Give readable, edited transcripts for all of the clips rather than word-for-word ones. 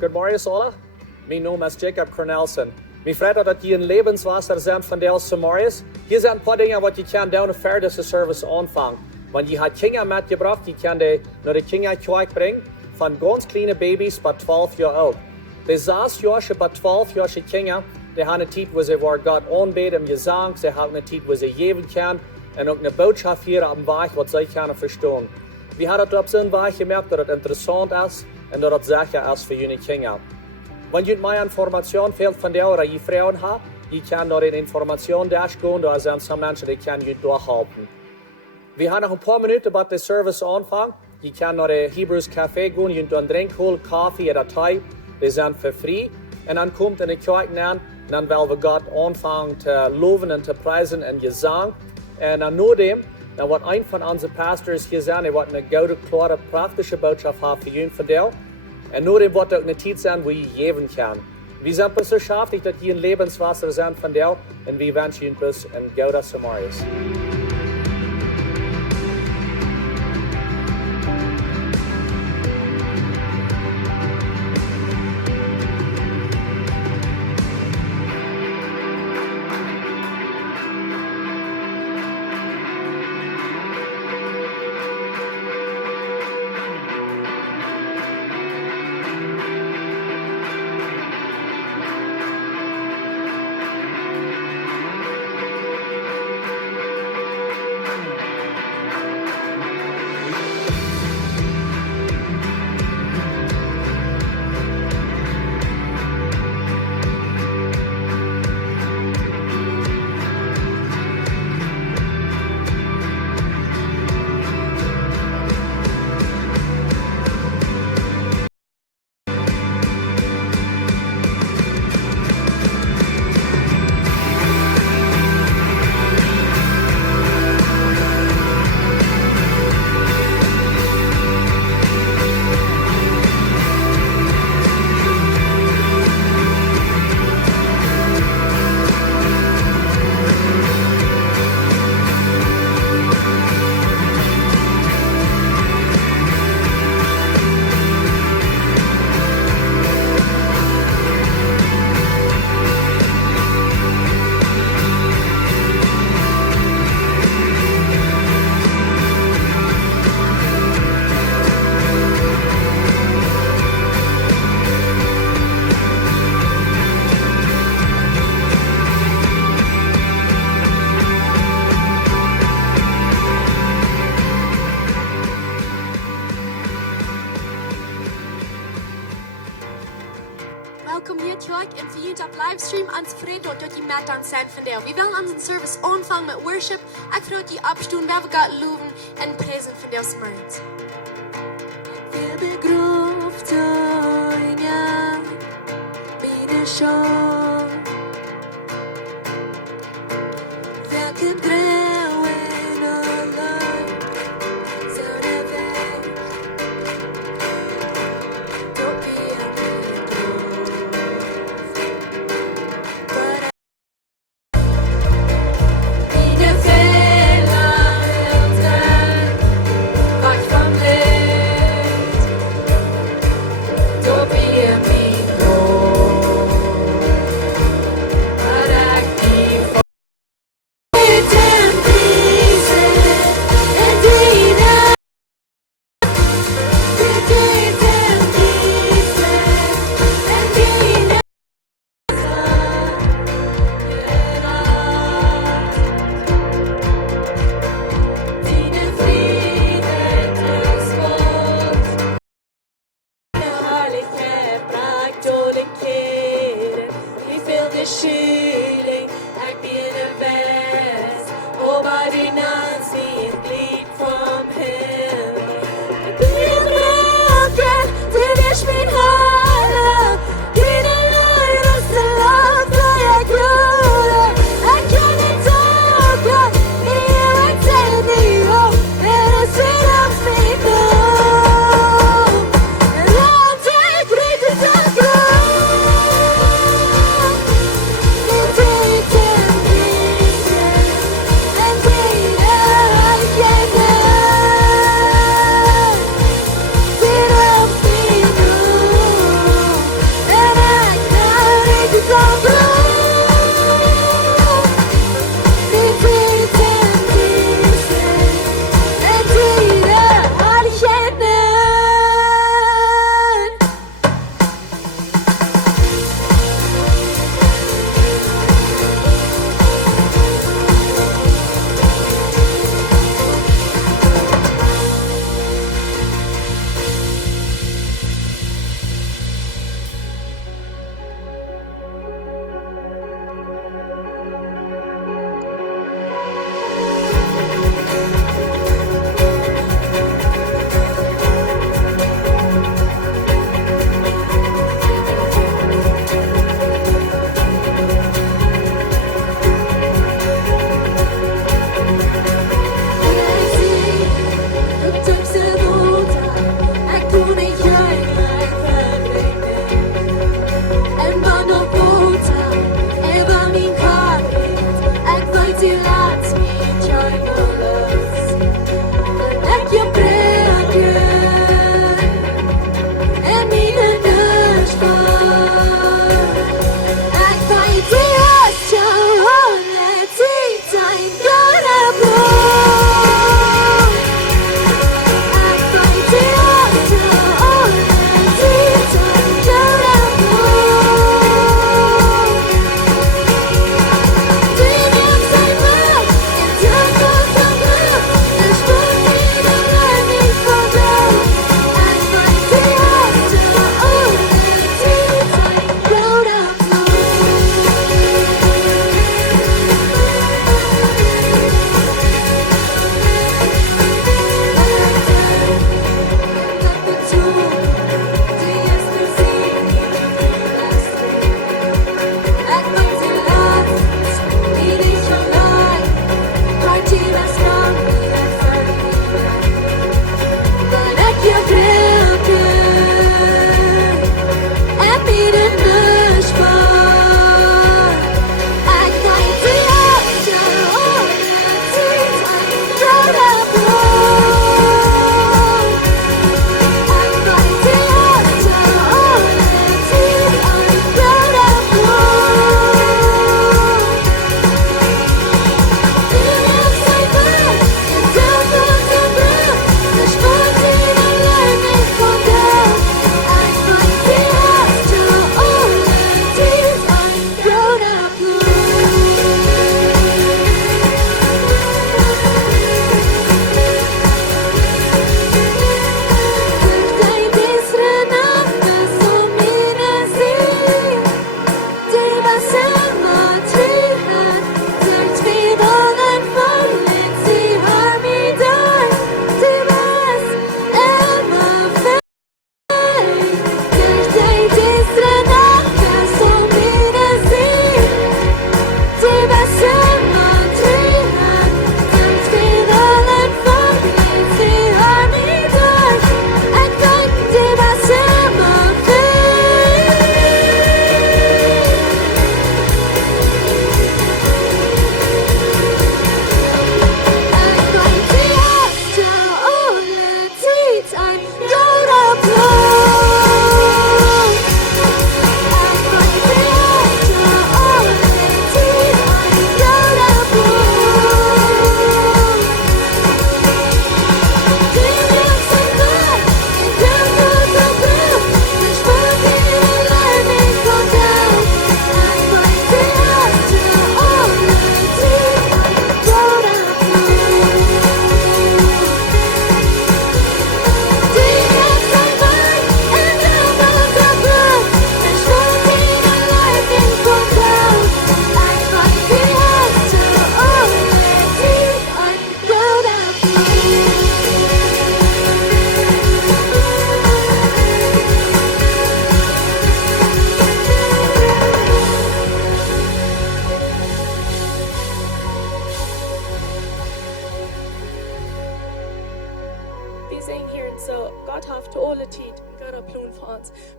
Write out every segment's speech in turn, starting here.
Goedemorgen alle. Mijn naam is Jacob Cornelsen. Mijn vriend dat je een levenswasser zijn van deze morgens. Hier zijn een paar dingen wat je kan doen voor deze service aanvangen. Want je hebt kinderen metgebracht, je kan die naar de kinderkerk brengen. Van ganz kleine baby's tot 12 jaar oud. De 6-jarige tot 12-jarige kinderen, die hebben een tijd waar ze voor God aanbeden, gezang. Ze hebben een tijd waar ze geven kan. En ook een boodschap hier op een weg wat zij kunnen verstaan. We hebben het op zo'n weg gemerkt dat het interessant is. En dat het zeker is voor jullie kinderen. Wanneer je meer informatie veel van jou dat je vrouwen hebt, je kan naar de informationsdash gaan, daar zijn sommige mensen die kan je doorhelpen. We hebben nog een paar minuten bij de service aanvangen. Je kan naar de Hebrews Café gaan, je kunt drinken, holen, koffie en thee. Die zijn voor vrij. En dan komt in de kerk aan, en dan willen we God aanvangen te loven en te prijzen en gezang. En dan nadem, dan wordt een van onze pastors gezegd, hij wordt een goede, klare, praktische boodschap hebben voor jullie verteld. En nadem wordt ook een tijd zijn waar je geven kan. We zijn dus beschäftigt dat je een levenswasser zijn van jou en we wensen je dus een goede Samaris. Welkom hier terug en voor jullie op livestream aan het vrede dat je met aan zijn van deel. We willen onze service aanvangen met worship. Ik vraag dat je opstoen, waar we gaan loven en prijzen van deel smart. Wir begroft ja, binnen show. Welke dreuwen allang zouden wij tot wie aan de doof. Maar binnen vele helden, wat van leeft, tot wie aan mijn doof. Maar ik die van dit en prijzen en die nacht. Dit en prijzen en die nacht. Dine vrede transport. Herlighet brakt och den keren. I fyllde kyling, jag blir nervös. Och bara nans i ett glimt från hem. Jag blir broken, till vers min hörna. Dina öron så långt och jag gråter. Jag kan inte åka, jag är tänd och är en sväng min dom. Låt dig bryta så glad.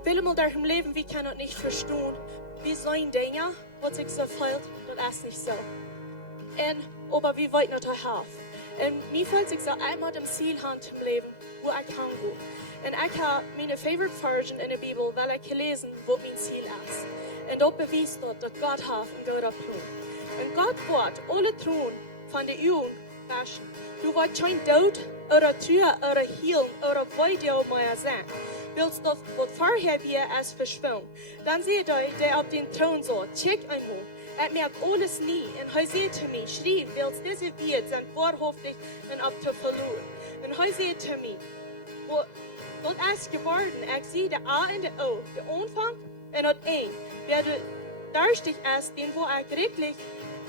Vielmal durch im Leben, wir können nicht verstehen, wie sollen Dinge, was sich so fehlt, das ist nicht so. Aber wir wollen nicht helfen. Und mir fällt sich so einmal dem Ziel haben im Leben, wo ich kann gehen. Und ich habe meine favorite Version in der Bibel, weil ich gelesen, wo mein Ziel ist. Und dort beweist dort, dass Gott hat einen guten Plan. Und Gott wird alle Thron von den Jungen waschen. Du wirst kein Daut oder Tür oder Heal oder Video mehr sein. Willst du, was vorher wir als verschwimmen? Dann seht ihr, der auf den Thron so, check einmal. Er merkt alles nie. Und er sagt zu mir, schrieb, willst diese Welt sind wahrhaftig und ab zu verloren. Und er sagt zu mir, wat is geworden? Ik zie de A en de O, de Anfang en het Eind. Wer du durstig ist, den wo ich redlich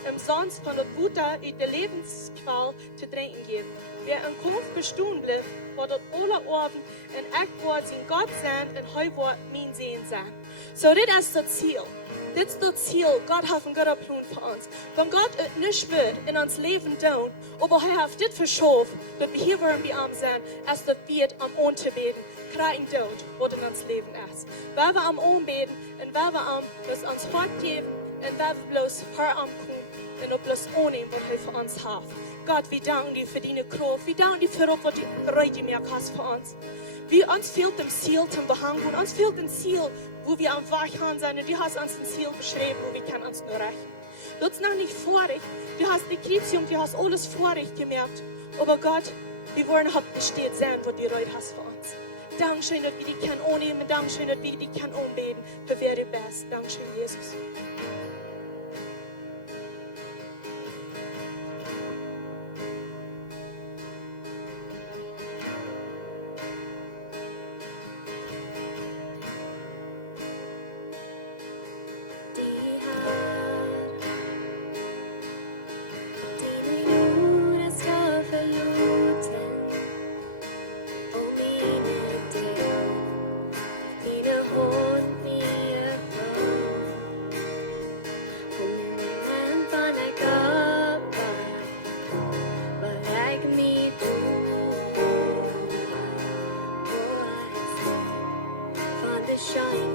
im Sonst von der Butter uit de Lebensqual zu trinken geben. Wer im Kampf bestehen bleibt, wird dort alle Orten und ich wird sein Gott sein und heu wird mein Sehen sein. So, das ist das Ziel. Das ist das Ziel. Gott hat einen guten Plan für uns. Wenn Gott es nicht wird in uns Leben tun, aber er hat das verschoben, dass wir hier wollen bei ihm sein, als das wird am Anbeten, kriegen Daut, was in uns Leben ist. Weil wir am Anbeten und weil wir am das uns fortgeben und weil wir bloß für am kommen und auch bloß annehmen, was er für uns hat. Gott, wir danken dir für deine Kraft. Wir danken dir für das, was du heute mehr hast für uns. Uns fehlt das Ziel zum Behangen. Uns fehlt das Ziel, wo wir am Wachen sind. Und du hast uns ein Ziel beschrieben, wo wir können uns nur erreichen. Das ist noch nicht vorig. Du hast die Kritium, du hast alles vorig gemerkt. Aber Gott, wir wollen halt besteht sein, was du heute hast für uns. Dankeschön, dass wir dich annehmen. Dankeschön, dass wir dich anbeten. Für wer du bist. Dankeschön, Jesus. Show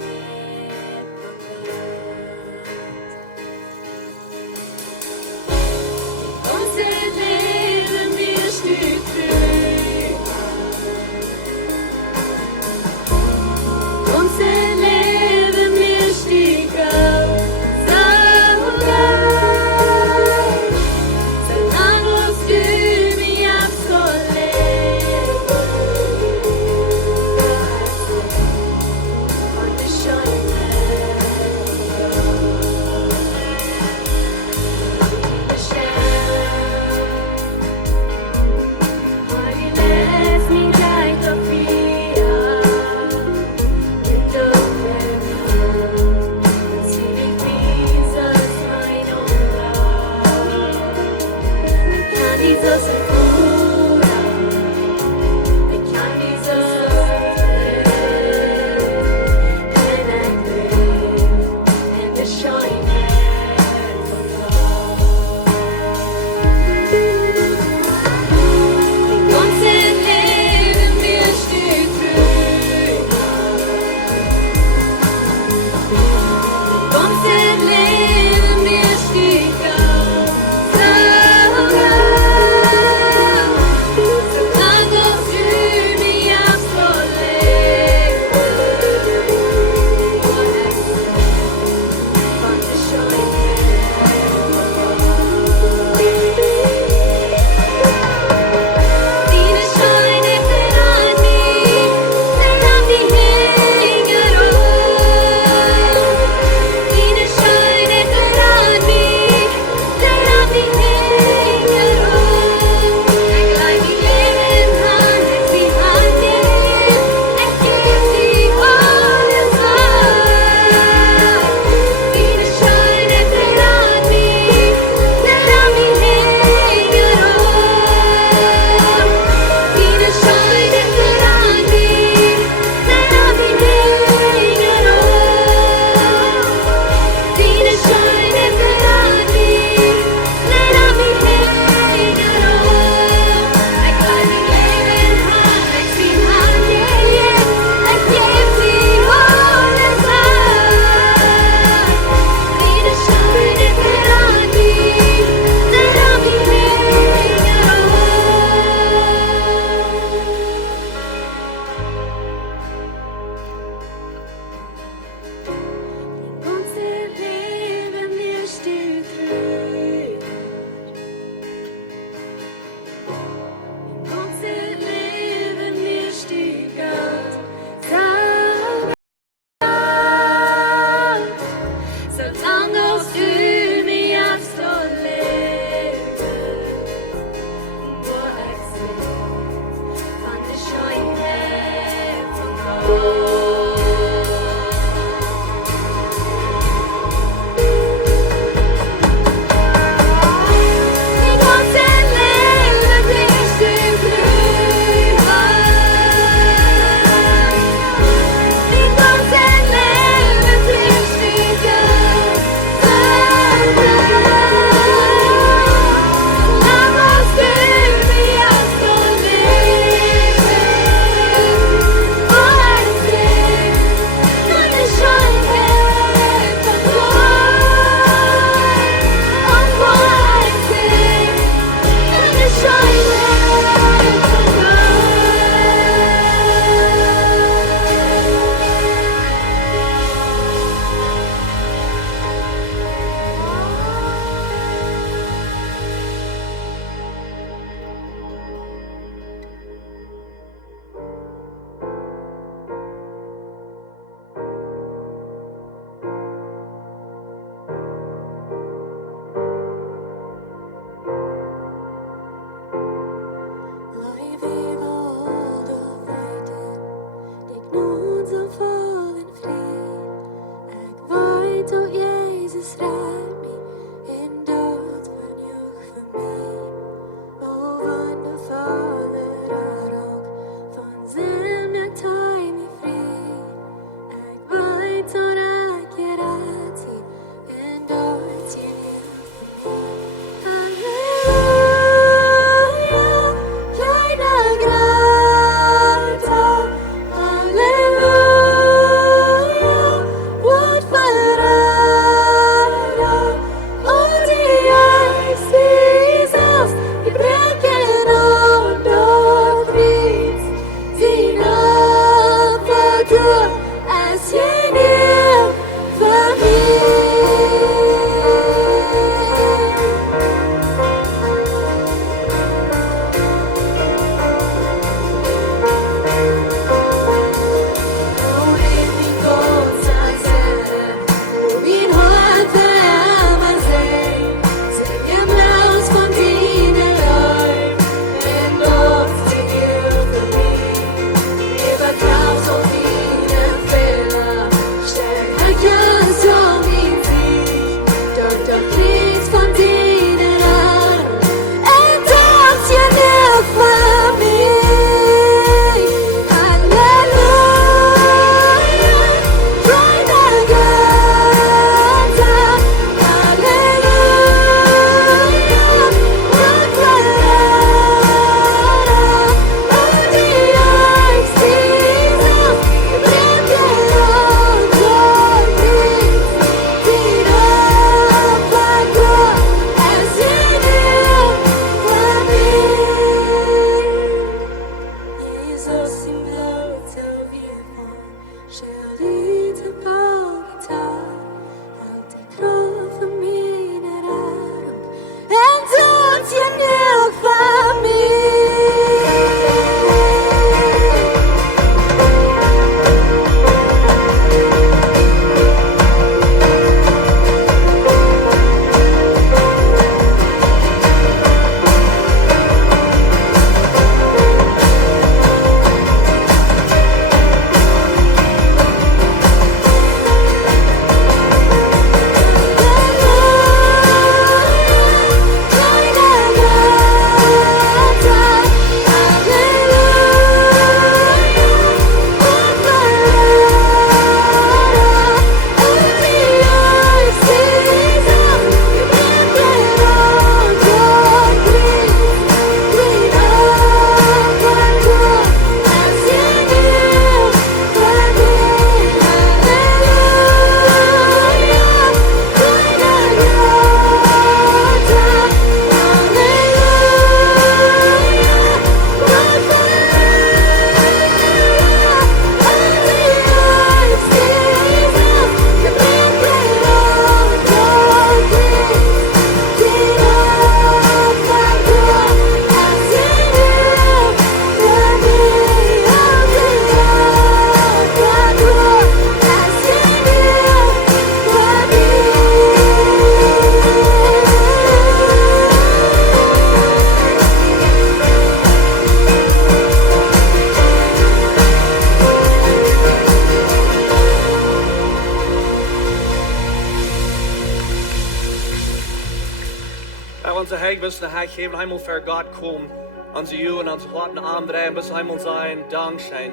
onze Heer, bis de Heer geven, Heimel ver Gott kommen, onze Uhr und onze Horten aandrehen, bis Heimel sein, Dankschein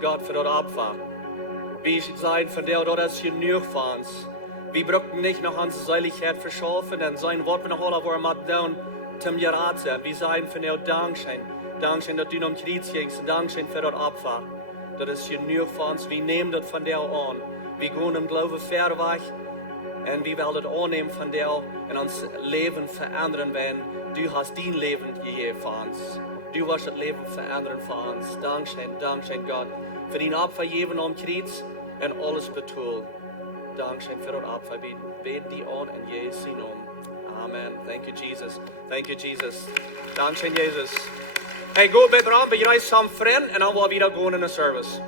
Gott für das Opfer. Wie sein von der, das ist genug für uns. Wir brauchen nicht noch unsere Seiligkeit verschaffen, denn sein Wort noch alle, wo wir down zum Gerat sind. Wir sagen von der Dankschein, dass du noch Kreuz gingst, und Dankschein für das Opfer. Das ist genug für uns. Wir nehmen das von der an. Wir gehen im Glauben verweg. Und wir werden das annehmen von der und uns Leben verändern, wenn du hast dein Leben gegeben für uns. Du wirst das Leben verändern für uns. Dankschein Gott. Für den Opfer geben am Kreuz und alles betul. Dankschein für das Opfer. Beten die an in Jesu Namen. Amen. Thank you, Jesus. Thank you, Jesus. Dankschein, Jesus. Hey, go bitte ran, bereits sam Freund und dann wollen wir wieder gehen in den Service.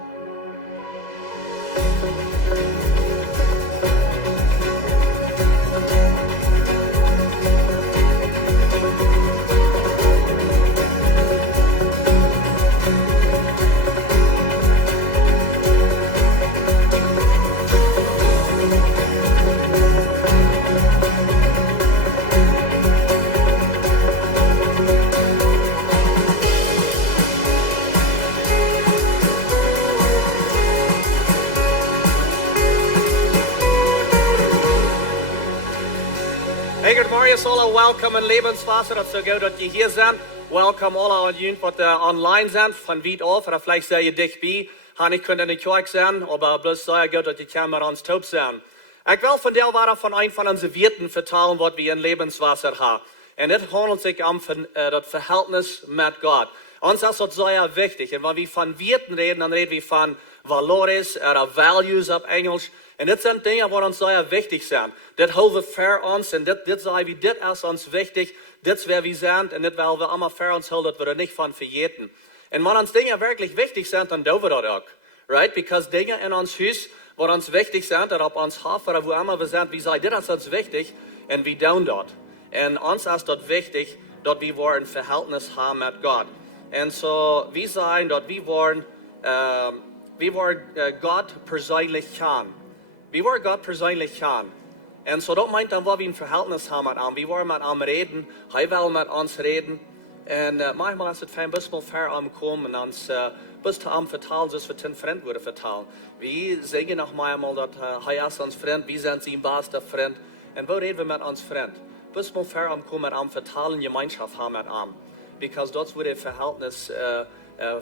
Welcome in Lebenswasser, dat is zo goed dat je hier zijn. Welcome alle aan jullie wat online zijn, van wie af, of vielleicht zijn je dichtbij. Ik kunt in de kerk zijn, aber bloß sehr gut, dat je kan ons taub zijn. Ik wil van deel van een van onze Werten vertellen, wat we in Lebenswasser hebben. En dit handelt zich om dat verhältnis met God. Ons is dat zeer wichtig. En wanneer we van Werten reden, dan reden we van valores, values op Engels. En dit zijn dingen die ons zeer wichtig zijn. Dit houden we voor ons en dit zeggen we, dit is ons wichtig, dit is wer we zijn en dit willen we allemaal voor ons houden, dat we er niet van vergeten. En wanneer ons dingen werkelijk wichtig zijn, dan doen we dat ook. Right? Because dingen in ons huis, wat ons wichtig zijn, dat op ons hof, of wo immer we zijn, we zeggen, dit is ons wichtig en we doen dat. En ons is dat wichtig, dat we een verhältnis hebben met God. En zo, we zeggen dat we God persoonlijk kennen. We wollen Gott persönlich kennen. Und so das meint dann, wo wir ein Verhältnis haben mit ihm. Wir wollen mit ihm reden, er will mit uns reden. Und manchmal ist es fein, bis wir vor ihm kommen und uns bis zu ihm vertellen, so wir den Freund würden vertellen. Wir sagen noch einmal, dass er ist uns Freund, wir sind sein bester Freund. Und wo reden wir mit uns Freund? Bis wir vor ihm kommen mit ihm vertellen, Gemeinschaft haben mit ihm. Because das wird das Verhältnis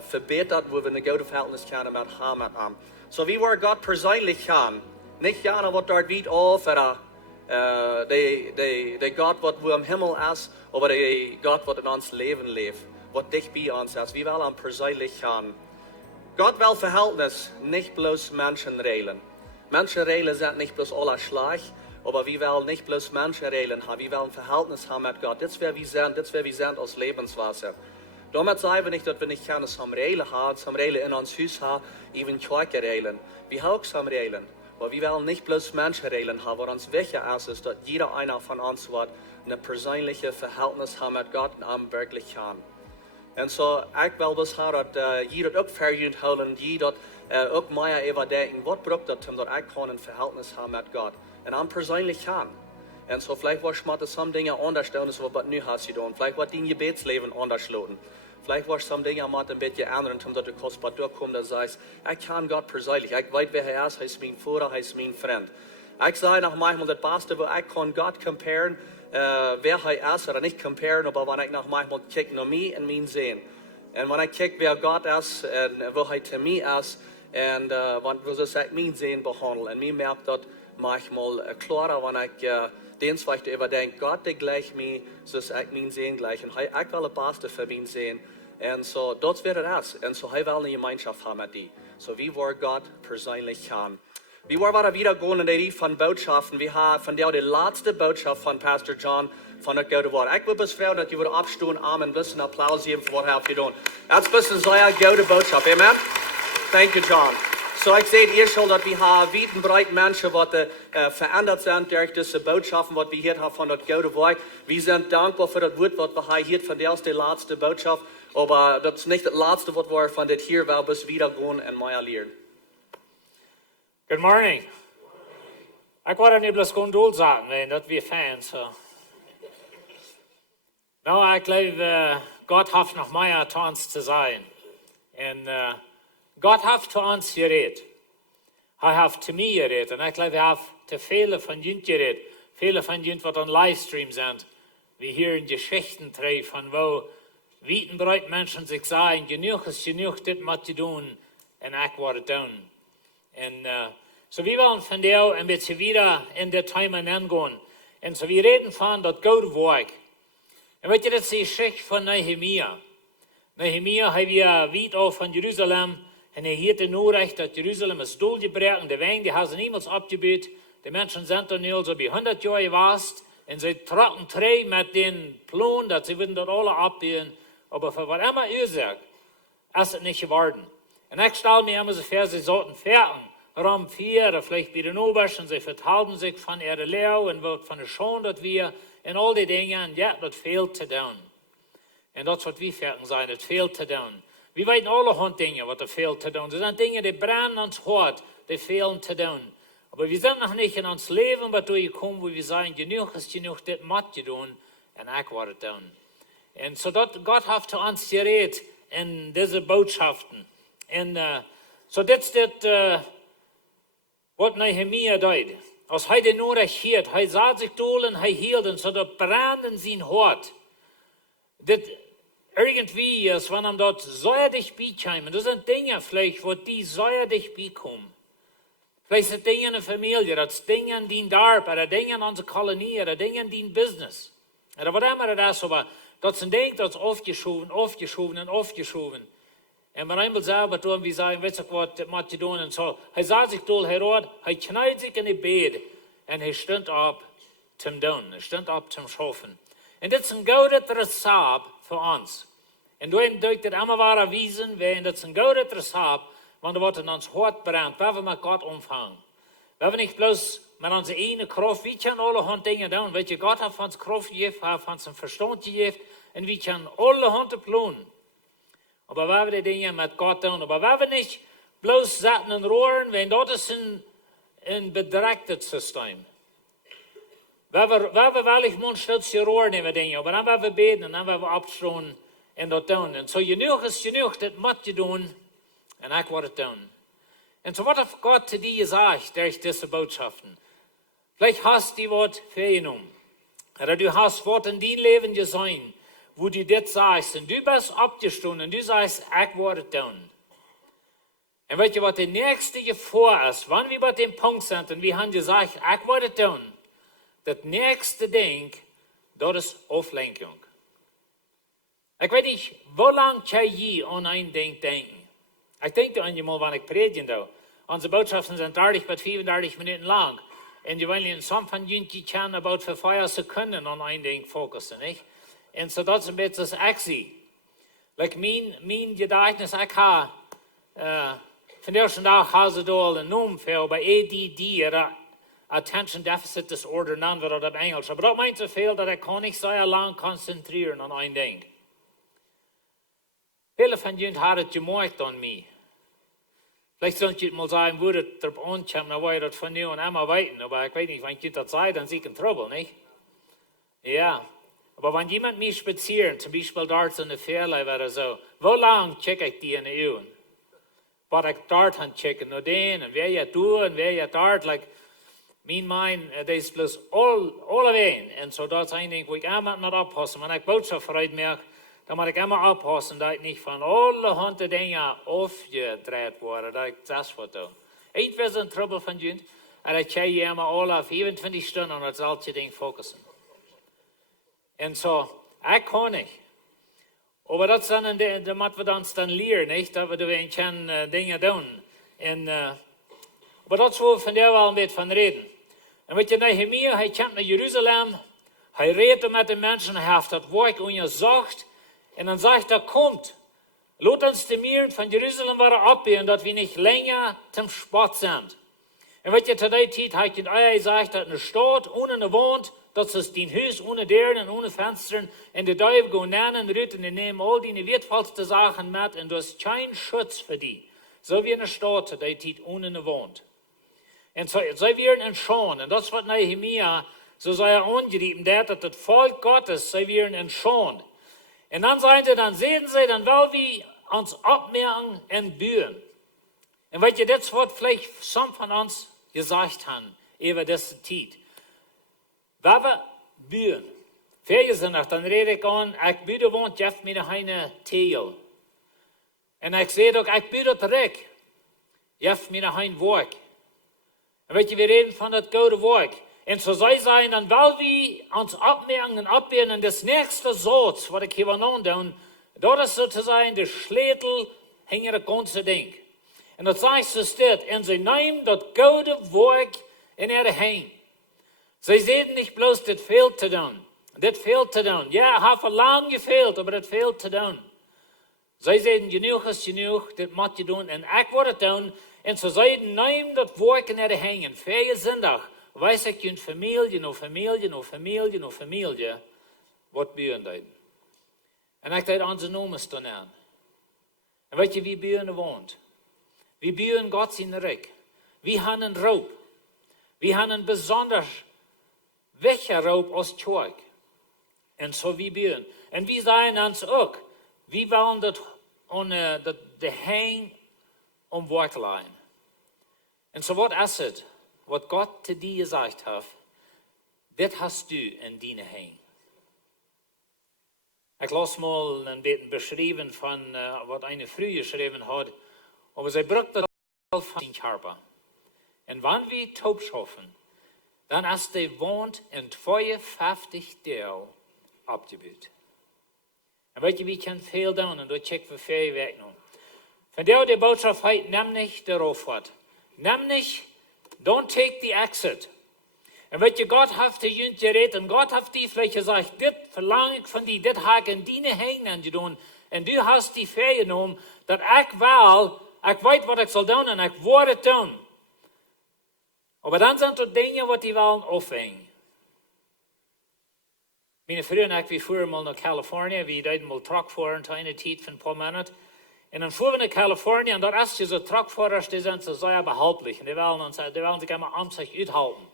verbessert, wo wir ein gutes Verhältnis kennen mit ihm. So wir wollen Gott persönlich kennen. Nicht gerne, was dort weit auf, oder der Gott, was wo im Himmel ist, aber der Gott, was in uns Leben lebt, was dich bei uns ist. Wir wollen persönlich kennen. Gott will Verhältnis, nicht bloß Menschenregeln. Menschenregeln sind nicht bloß alle schlecht, aber wir wollen nicht bloß Menschenregeln haben. Wir wollen Verhältnis haben mit Gott. Das ist wer wir sind aus Lebenswasser. Damit sagen wir nicht, dass wir nicht gerne Regeln haben, Regeln in uns Haus haben, even Kirchenregeln. Wir haben auch Regeln. Aber wir wollen nicht bloß Menschenregeln haben, was uns wichtig ist, dass jeder einer von uns wird ein persönliches Verhältnis haben mit Gott und ihm wirklich kann. Und so, ich will das haben, dass jeder auch verjüngt holen, jeder auch mehr überdenken, was braucht das, dass ich ein Verhältnis haben mit Gott und ihm persönlich kann. Und so, vielleicht was man das Dinge anders tun, als was du nu hast getan. Vielleicht was dein Gebetsleben anders lauten. Vielleicht was Dinge mal ein bisschen ändern, damit du kostbar durchkommst, dass du sagst, ich kann Gott persönlich, ich weiß, wer er ist mein Vater, er ist mein Freund. Ich sage noch manchmal, das Beste, wo ich kann Gott comparen, wer er ist, oder nicht comparen, aber wenn ich noch manchmal kicke, nur mich und mein sehen. Und wenn ich kicke, wer Gott ist, und wo er zu mir ist, und wo ich mein Sehen behandle. Und mir merkt das manchmal klarer, wenn ich den zweiten überdenke, Gott der gleich mir, so ist ich mein Sehen gleich. Und ich will das Beste für ihn sehen. Und so, das wäre das. Und so, ich will eine Gemeinschaft haben mit dir. So, wie wir Gott persönlich kennen. Wir wollen wieder gehen in die Reihe von Botschaften. Wir haben von der die letzte Botschaft von Pastor John von der Goode Wort. Ich will bis fragen, dass ihr wieder abstehen, Amen, ein bisschen Applaus geben für was er getan. Das ist ein sehr gute Botschaft. Amen. Thank you, John. So, ich sehe hier schon, dass wir haben weit und breit Menschen, die verändert sind durch diese Botschaften, die wir hier haben von der Goode Wort. Wir sind dankbar für das Wort, was wir hier von der letzte Botschaft. Aber das ist nicht das letzte, was wir von der hier weil bis wieder gehen und mehr lernen. Good morning. Ich wollte nicht bloß Gondol sagen, weil das wir Fans. Nou, ik glaube, Gott hat noch mehr zu uns zu sein. Und Gott hat zu uns geredet. Er hat zu mir geredet. Und ich glaube, er hat zu vielen von uns geredet. Viele von uns, die an Livestream sind. Wir hören Geschichten von wo wietenbreit Menschen sich sagen, genug ist genug, das muss zu tun. Und ich werde tun. Und so wir wollen von dir ein bisschen wieder in der Thema hineingehen. Und so wir reden von das Goode Woakj. Und weet je, dat is de geschichte van Nehemia. Nehemia hat ja weit auf von Jerusalem. Und hier de Nachricht, dass Jerusalem ist durchgebrochen. Die Wegen, die haben sie niemals abgebaut. Die Menschen sind da nur so wie 100 Jahre gewesen. Und sie trocken drei mit den Plan, dass sie würden dort alle abbauen. Aber für was immer ihr sagt, ist es nicht geworden. Und ich stelle mir immer so vor, sie sollten fertig. Rum 4 oder vielleicht bei den Obersten, sie verhalten sich von ihrer Lehre und von der Schande, dass wir en al die dingen, en ja, dat fehlt te doen. En dat is wat we verken zijn, het fehlt te doen. We weten allerhand dingen wat er fehlt te doen. Er zijn dingen die brennen ons hart, die fehlen te doen. Maar we zijn nog niet in ons leven wat gekomen, wo we zeggen, genoeg is genoeg, dit moet je doen, en ik word het doen. En zodat God heeft zu ons geredet in deze boodschappen. En dit is dit, wat Nehemia deed. Als hij de nodig hield, hij zat zich doelen, hij hield en zodat branden zijn hart. Dat irgendwie is, wanneer hem dat zeer dichtbij komen. Dat zijn dingen vielleicht, wat die zeer dichtbij komen. Vielleicht zijn dingen in de familie, dat is dingen in die dorp, dat dingen in onze kolonie, dat dingen in die business. En wat immer dat is, maar dat zijn dingen dat is afgeschoven en afgeschoven. En maar eenmaal selber doen, wie sagen, weet je wat, dat moet je doen en zo. Hij zat zich door, hij knijt zich in het bed en hij stond op te doen. Hij stond op te schaffen. En dit is een goede recept voor ons. En toen doe ik dit allemaal waar wijzen, en dit is een goede recept, want er wordt in ons hart brandt, waar we met God omvangen. We hebben niet bloos met onze ene kracht, we kunnen allerhand dingen doen. Weet je, God heeft ons kracht gegeven, heeft ons een verstand gegeven, en we kunnen allerhand plannen. Aber wenn wir die Dinge mit Gott tun, aber wenn wir nicht bloß satten und rohren, wenn das ist ein bedrecktes System. Wenn wir wirklich mundstützig rohren in die Dinge, aber dann werden wir beten und dann werden wir abstrauen und das tun. Und so genug ist genug, das muss je tun und ich werde es tun. Und so was hat Gott zu dir gesagt durch diese Botschaften. Vielleicht hast du was vergenommen. Oder du hast was in dein Leben gesehen, wo du das sagst, und du bist abgestunden, und du sagst, ich werde tun. Und weißt du, was der nächste Gefahr ist, wenn wir bei dem Punkt sind, und wir haben gesagt, ich werde tun, das nächste Ding, das ist Auflenkung. Ich weiß nicht, wie lange kann ich an ein Ding denken? Ich denke an einmal, wenn ich predigen da. Unsere Botschaften sind 30 bis 35 Minuten lang. Und die wollen in some von uns, die können about für 5 Sekunden an ein Ding fokussen, nicht? En so dat is een beetje als actie. Like mijn gedächtnis, ik heb van de eerste dag had ze al een naam voor bij ADD, Attention Deficit Disorder, nan we dat op Engels. Maar dat meint zoveel dat ik kan niet zo lang concentreren aan een ding. Viele van jullie hadden het gemerkt aan mij. Vielleicht sollt ihr mal sagen, wo das drauf ankommt, dann war ich das von nu und immer weiten. Aber ich weiß nicht, wenn ich das sage, dann sehe ich in Trouble, nicht? Ja. Aber wenn jemand mich spazieren, zum Beispiel dort in der Fährle oder so, wie lange checke ich die in die Augen? Was ich dort checken, nur den, und wer ja du, und wer ja dort, like, mein, das ist bloß alle wen. Und so das ist ein Ding, wo ich immer nicht abpassen. Wenn ich Botschaft freut merke, dann muss ich immer abpassen, dass ich nicht von allen Dingen aufgedreht wurde, dass ich das was tue. Entweder ist ein Trouble von uns, oder ich kann immer alle auf 24 Stunden und auf solche Dinge fokussen. Und so, ich kann nicht. Aber das dann, da müssen wir uns dann lernen, nicht? Da wir können Dinge tun. Und, aber das wo von der Wahl ein bisschen von reden. Und mit der Nehemia, er kommt nach Jerusalem, er redet mit den Menschen, er hat das Wort und er sagt, und dann sagt er, kommt, lasst uns die Mieren von Jerusalem wieder abgehen, dass wir nicht länger zum Sport sind. Und mit der Zeit hat er gesagt, dass eine Stadt ohne eine Wand, das ist dein Haus ohne Dären und ohne Fenstern, und die Teufel gehen nähen und rüten, und die nehmen all deine wertvollsten Sachen mit, und du hast keinen Schutz für die. So wie eine Stadt, die ohne eine Wand. Und so werden entschauen, und das ist, was Nehemia so sei angerieben, der hat das Volk Gottes, sei wir entschont. Und dann sagen sie, dann sehen sie, dann wollen wir uns abmerken und bühen. Und weil ihr das Wort vielleicht some von uns gesagt haben, über diese Zeit. Wenn wir bühen, Vergesinnig, dann rede ik aan, ik bied want Jeff met een teel. En ik zeg ook, ik bied terug, Jeff met een Woakj. En weet je, we reden van dat Goode Woakj. En zo zij zijn, dan wil we ons opmerken en opberen. En das nächste Satz, wat ik hier wil doen, dat is sozusagen de sleutel hinter het ganze ding. En dat zegt zo steht, en ze nemen dat Goode Woakj in ihre Hand. Zij zeggen niet bloß, dit fehlt te doen. Dit fehlt te doen. Ja, het heeft lang gefehlt, maar dit fehlt te doen. Zij zeggen, genoeg is genoeg, dit moet je doen. En ik word het doen. En zo zeiden, neem dat Woakj in ihre Hand. En vele zondag, weiß ik je familie, wat buren dat. En ik deed onze noemen staan aan. En weet je wie buren woont? Wie buren God zijn rijk. Wie hebben een roep. Wie hebben een bijzonder weggeroep als kerk. En zo wie buren. En wie zijn ons ook. Wie willen dat de hang om Woakj leggen. En zo wat is het? Wat God te die gezegd heeft, dit hast du in deine Hand. Ik las mal een beetje beschreven van wat een vrouw geschreven had, maar zij brukt dat al van zijn Körper. En wanneer we taub schaffen, dan is de wond in 52 deel abgebuut. En weet je, wie kan veel doen, en dat checken we veel weg nu. Vandaar de boodschap heet, neem niet de Rauffoat. Neem niet. Don't take the exit. En weet je, God heeft de junt gered en God heeft die vielleicht gezegd, dit verlang ik van die, dit ga ik in die heen aan je doen. En du hast die vergenomen, dat ik wel, ik weet wat ik zal doen en ik word het doen. Maar dan zijn er dingen wat die willen afhangen. Mijn vrienden en ik, we voeren mal naar Californië, we deden mal truckvoeren tot een tijd van een paar maanden. En dan voeren we naar Californië en daar is deze truckvoerders, die zijn zo zeer behauptlich. En die willen zich immer aan zich uithouden.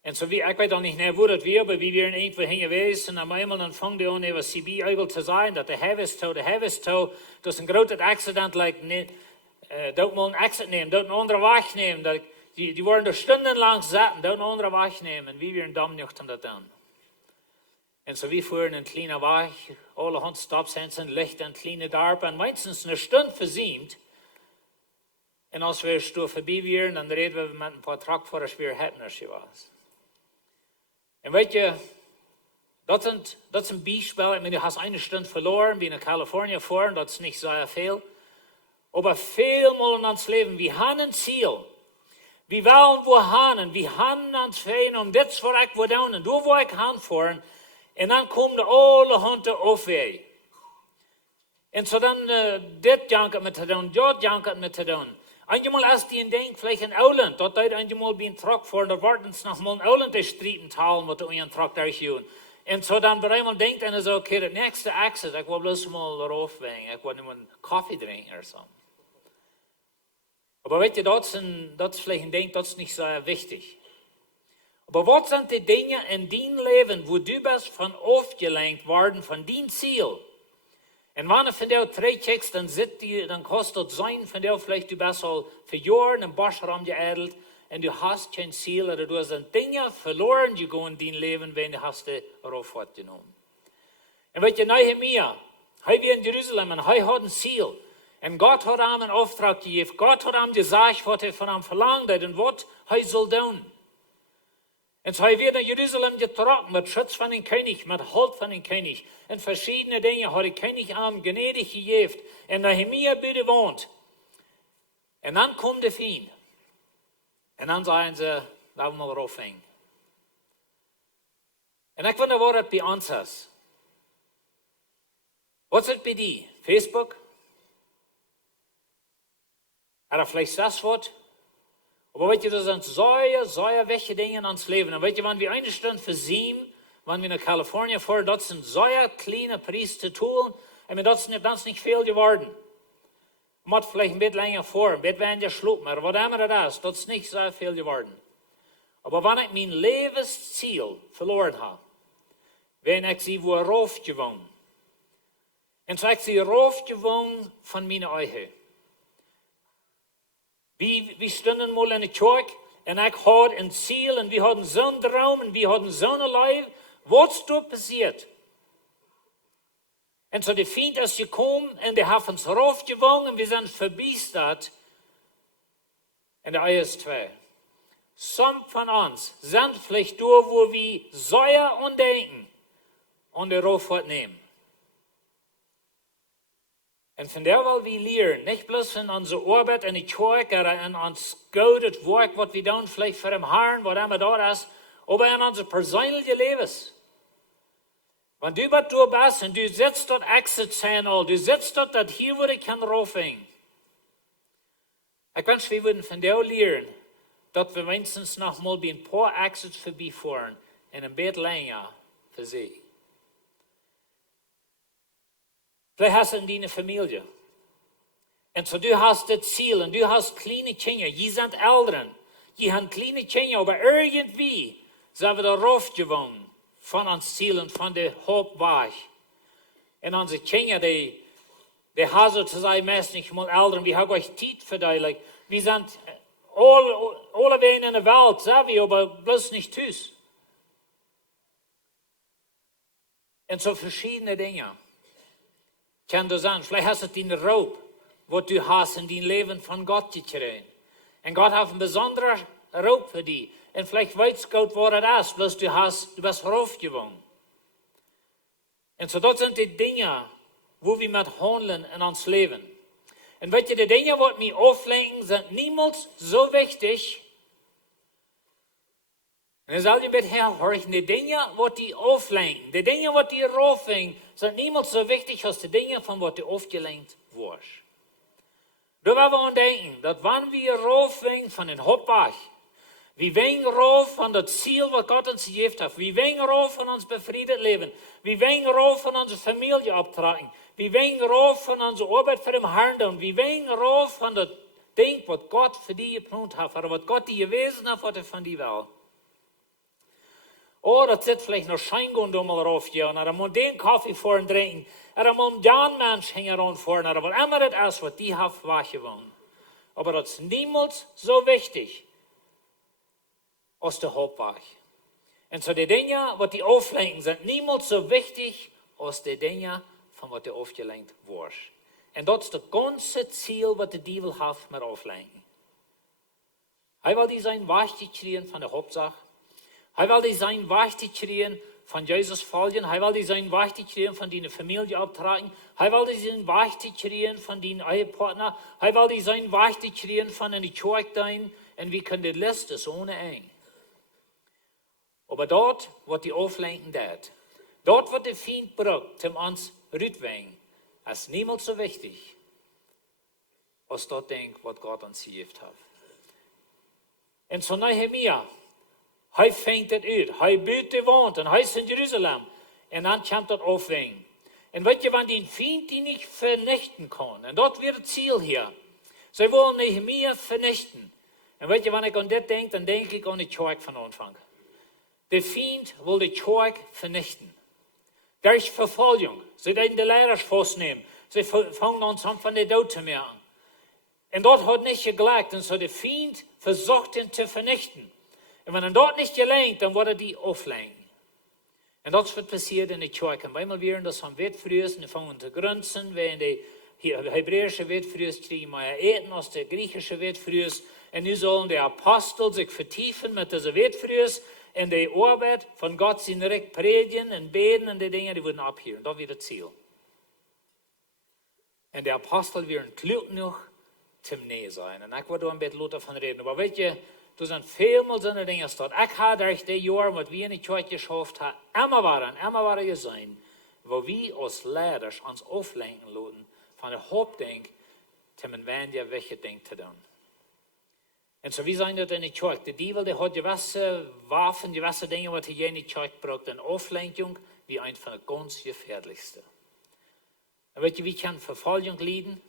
En zo wie, ik weet al niet meer hoe dat weer, maar wie weer irgendwo heen geweest. En dan eenmaal dan vangen die aan over CB-eigel te zijn, dat de Heavistow, dat is een groot accident, dat mal een exit nemen, dat een andere weg nemen. Die worden er stundenlang zitten, dat een andere weg nemen. En wie weer een dam niet aan dat doen. En zo wie voeren een kleine weg, alle handstopsensen, licht en kleine dorpen, en meistens een stund verziemt. En als we er voorbij waren, dan reden we met een paar truckvoerders weer het als je was. En weet je, dat is een bijspel. Ik meine, du hast eine Stunde verloren, wie naar Californië fahren, dat is niet zo veel. Maar veel mal in ons leven, we hebben een ziel. We willen wo gaan, we hebben ons veen om dit voor ik wil doen, en daar wil ik gaan fahren. En dan komen alle handen afweg. En zo dan dit janken met te doen, dat janken met te doen. Einmal als die in denk, vielleicht in Ouland, dat deed einmal bij een truck voor, dat worden ze nog mal in Ouland de streeten talen, wat een truck daar doen. En zo dan bij eenmaal denkt en zo, oké, het nächste exit, ik wil bloß mal eraf wegen, ik wil niet een koffie drinken of zo. Maar weet je, dat is vielleicht een ding, dat is niet zo wichtig. Maar wat zijn die dingen in dien leven, wo du bist van afgelenkt worden van dien ziel? En wanneer van jou terugkijkt, dan kost dat zijn van jou, vielleicht du bist al voor jaren een boschram geëdeld en du hast geen ziel, oder du hast dingen verloren gegaan in dien leven, wenn du hast de Rauffoat genomen. En weet je, Nehemia, hij weer in Jeruzalem en hij had een ziel. En God had hem een opdracht gegeven. God had hem gezegd wat hij van hem verlangde en wat hij zal doen. En zo hij weer naar Jeruzalem getrokken met schutz van een koning, met hulp van een koning. En verschillende dingen had de koning hem gnedig gegeven. En Nehemia binnen woont. En dan komt de vien. En dan zeggen ze, laten we maar afhangen. En ik wonder wat het bij ons is. Wat is het bij die? Facebook? Er vielleicht das wat. Aber weet je, dat zijn zo'n welke dingen in ons leven. En weet je, wanneer we een stund verzien, wanneer we naar Californië voeren, dat zijn zo'n kleine prijs te doen. En dat is niet veel geworden. Moet vielleicht een beetje langer voor, een beetje weniger sloep, maar wat immer dat is, dat is niet zo veel geworden. Aber wenn ich mein Lebensziel verloren habe, wenn ich sie wo raufgewonnen. Und so ich sie raufgewonnen von meinen Augen. Wir standen mal in der Kirche und ich hatte ein Ziel und wir hatten so einen Traum und wir hatten so ein Leben. Was ist da passiert? Und so der Feind ist gekommen und der hat uns raufgewonnen und wir sind verbiestert. Und der ist 2. Some von uns sind vielleicht da, wo wir säuer und denken und der Rauffoat nehmen. Und von der wollen wir lernen, nicht bloß in unserer Arbeit in der Kirche oder in uns Goode Werk, was wir tun, vielleicht für den Herrn, was immer da ist, aber in unser persönliches Leben. Wenn du dort bist und du sitzt dort Exit-Channel, du sitzt dort, dass hier würde ich kann raufhängen. Ich wünsche, wir würden von der lernen, dass wir wenigstens noch mal bei ein paar Exits vorbeifahren und ein bisschen länger für sie. Vielleicht hast du in deiner Familie. Und so du hast das Ziel und du hast kleine Kinder, die sind Eltern, die haben kleine Kinder, aber irgendwie sind wir da raufgewonnen von uns Ziel und von der Hauptweg. Und unsere Kinder, die haben sozusagen meist nicht mal Eltern, wir haben euch Zeit für die. Like, wir sind alle Wege in der Welt, sagen wir, aber bloß nicht tüß. Und so verschiedene Dinge. Kann du sagen, vielleicht hast du den Raub, was du hast in dein Leben von Gott gekriegt. Und Gott hat einen besonderen Raub für dich. Und vielleicht weißt Gott, was das ist, bloß du bist raufgewonnen. Und so das sind die Dinge, wo wir mit handeln in uns Leben. Und weißt du, die Dinge, die mich auflenken, sind niemals so wichtig. Und dann soll ich mit herhorchen, die Dinge, die die auflenken, die Dinge, die die raufhängen, sind niemals so wichtig als die Dinge, von was du aufgelenkt wirst. Da wollen wir denken, dass wenn wir raufhängen von den Hauptweg, wir wegen rauf von dem Ziel, was Gott uns gegeben hat, wir wegen rauf von uns befriedet leben, wir wegen rauf von unserer Familie abtragen, wir wegen rauf von unserer Arbeit für den Herrn, wir wegen rauf von dem Ding, was Gott für die geplant hat, oder was Gott dir gewesen hat, was er von dir will. Oh, das sitzt vielleicht noch Scheingund mal raufgehen, oder mal den Kaffee vorn trinken, oder mal den Mensch hängen ran vorn, oder was immer das ist, was die haben wahrgewonnen. Aber das ist niemals so wichtig als der Hauptweg. Und so die Dinge, was die auflenken, sind niemals so wichtig als die Dinge, von was du aufgelenkt wirst. Und das ist das ganze Ziel, was der Teufel hat mit auflenken. Er will die sein Wahrheit kriegen von der Hauptsache. Er will die sein Wahrheit kriegen von Jesus folgen. Er will die sein Wahrheit kriegen von deiner Familie abtragen. Er will die sein Wahrheit kriegen von deinen Ehepartner. Er will die sein Wahrheit kriegen von einer Kirche dein. Und wir können die Liste so ohne eng. Aber dort, was die auflenken dort, was der Feind braucht, um uns rütwängen, ist niemals so wichtig, als das Ding, was Gott uns gegeben hat. Und so Nehemia, er fängt das an, er baut die Wand und er ist in Jerusalem. Und dann kommt das aufwängen. Und weißt du, wenn den Feind die nicht vernichten kann, und dort wird das Ziel hier, sie wollen Nehemia vernichten. Und weißt du, wenn ich an das denke, dann denke ich an die Kirche von Anfang. Der Feind will die Kirche vernichten. Da ist Verfolgung. Sie werden die Lehrer festnehmen. Sie fangen an, von der Daut zu merken. Und dort hat nicht geglaubt. Und so der Feind versucht, ihn zu vernichten. Und wenn er dort nicht gelingt, dann wird er die auflenken. Und das wird passiert in der Kirche. Und einmal werden das am Wettfrühs, und fangen zu grünzen, wenn die hebräische Wettfrühs kriegen mehr Eten als der griechische Wettfrühs. Und nun sollen die Apostel sich vertiefen mit dieser Wettfrühs. In der Arbeit von Gott sind direkt predigen und beten und die Dinge, die wurden abhören. Das wird das Ziel. Und der Apostel werden klug noch zum Nähe sein. Und ich werde ein bisschen davon reden. Aber weißt du, du sind vielmal so eine Dinge dort. Ich habe durch die Jahre, was wir in der Kirche geschafft haben, immer waren gesehen, wo wir als Lehrer uns auflenken lassen, von der Hauptding, zum Wende, welche Ding zu tun. Und so wie sind das in der Kirche? Der Teufel, der hat gewisse Waffen, gewisse Dinge, was er in der Kirche braucht. Eine Auflenkung wie ein von der ganz gefährlichsten. Und weißt du, wir können Verfolgung leiden,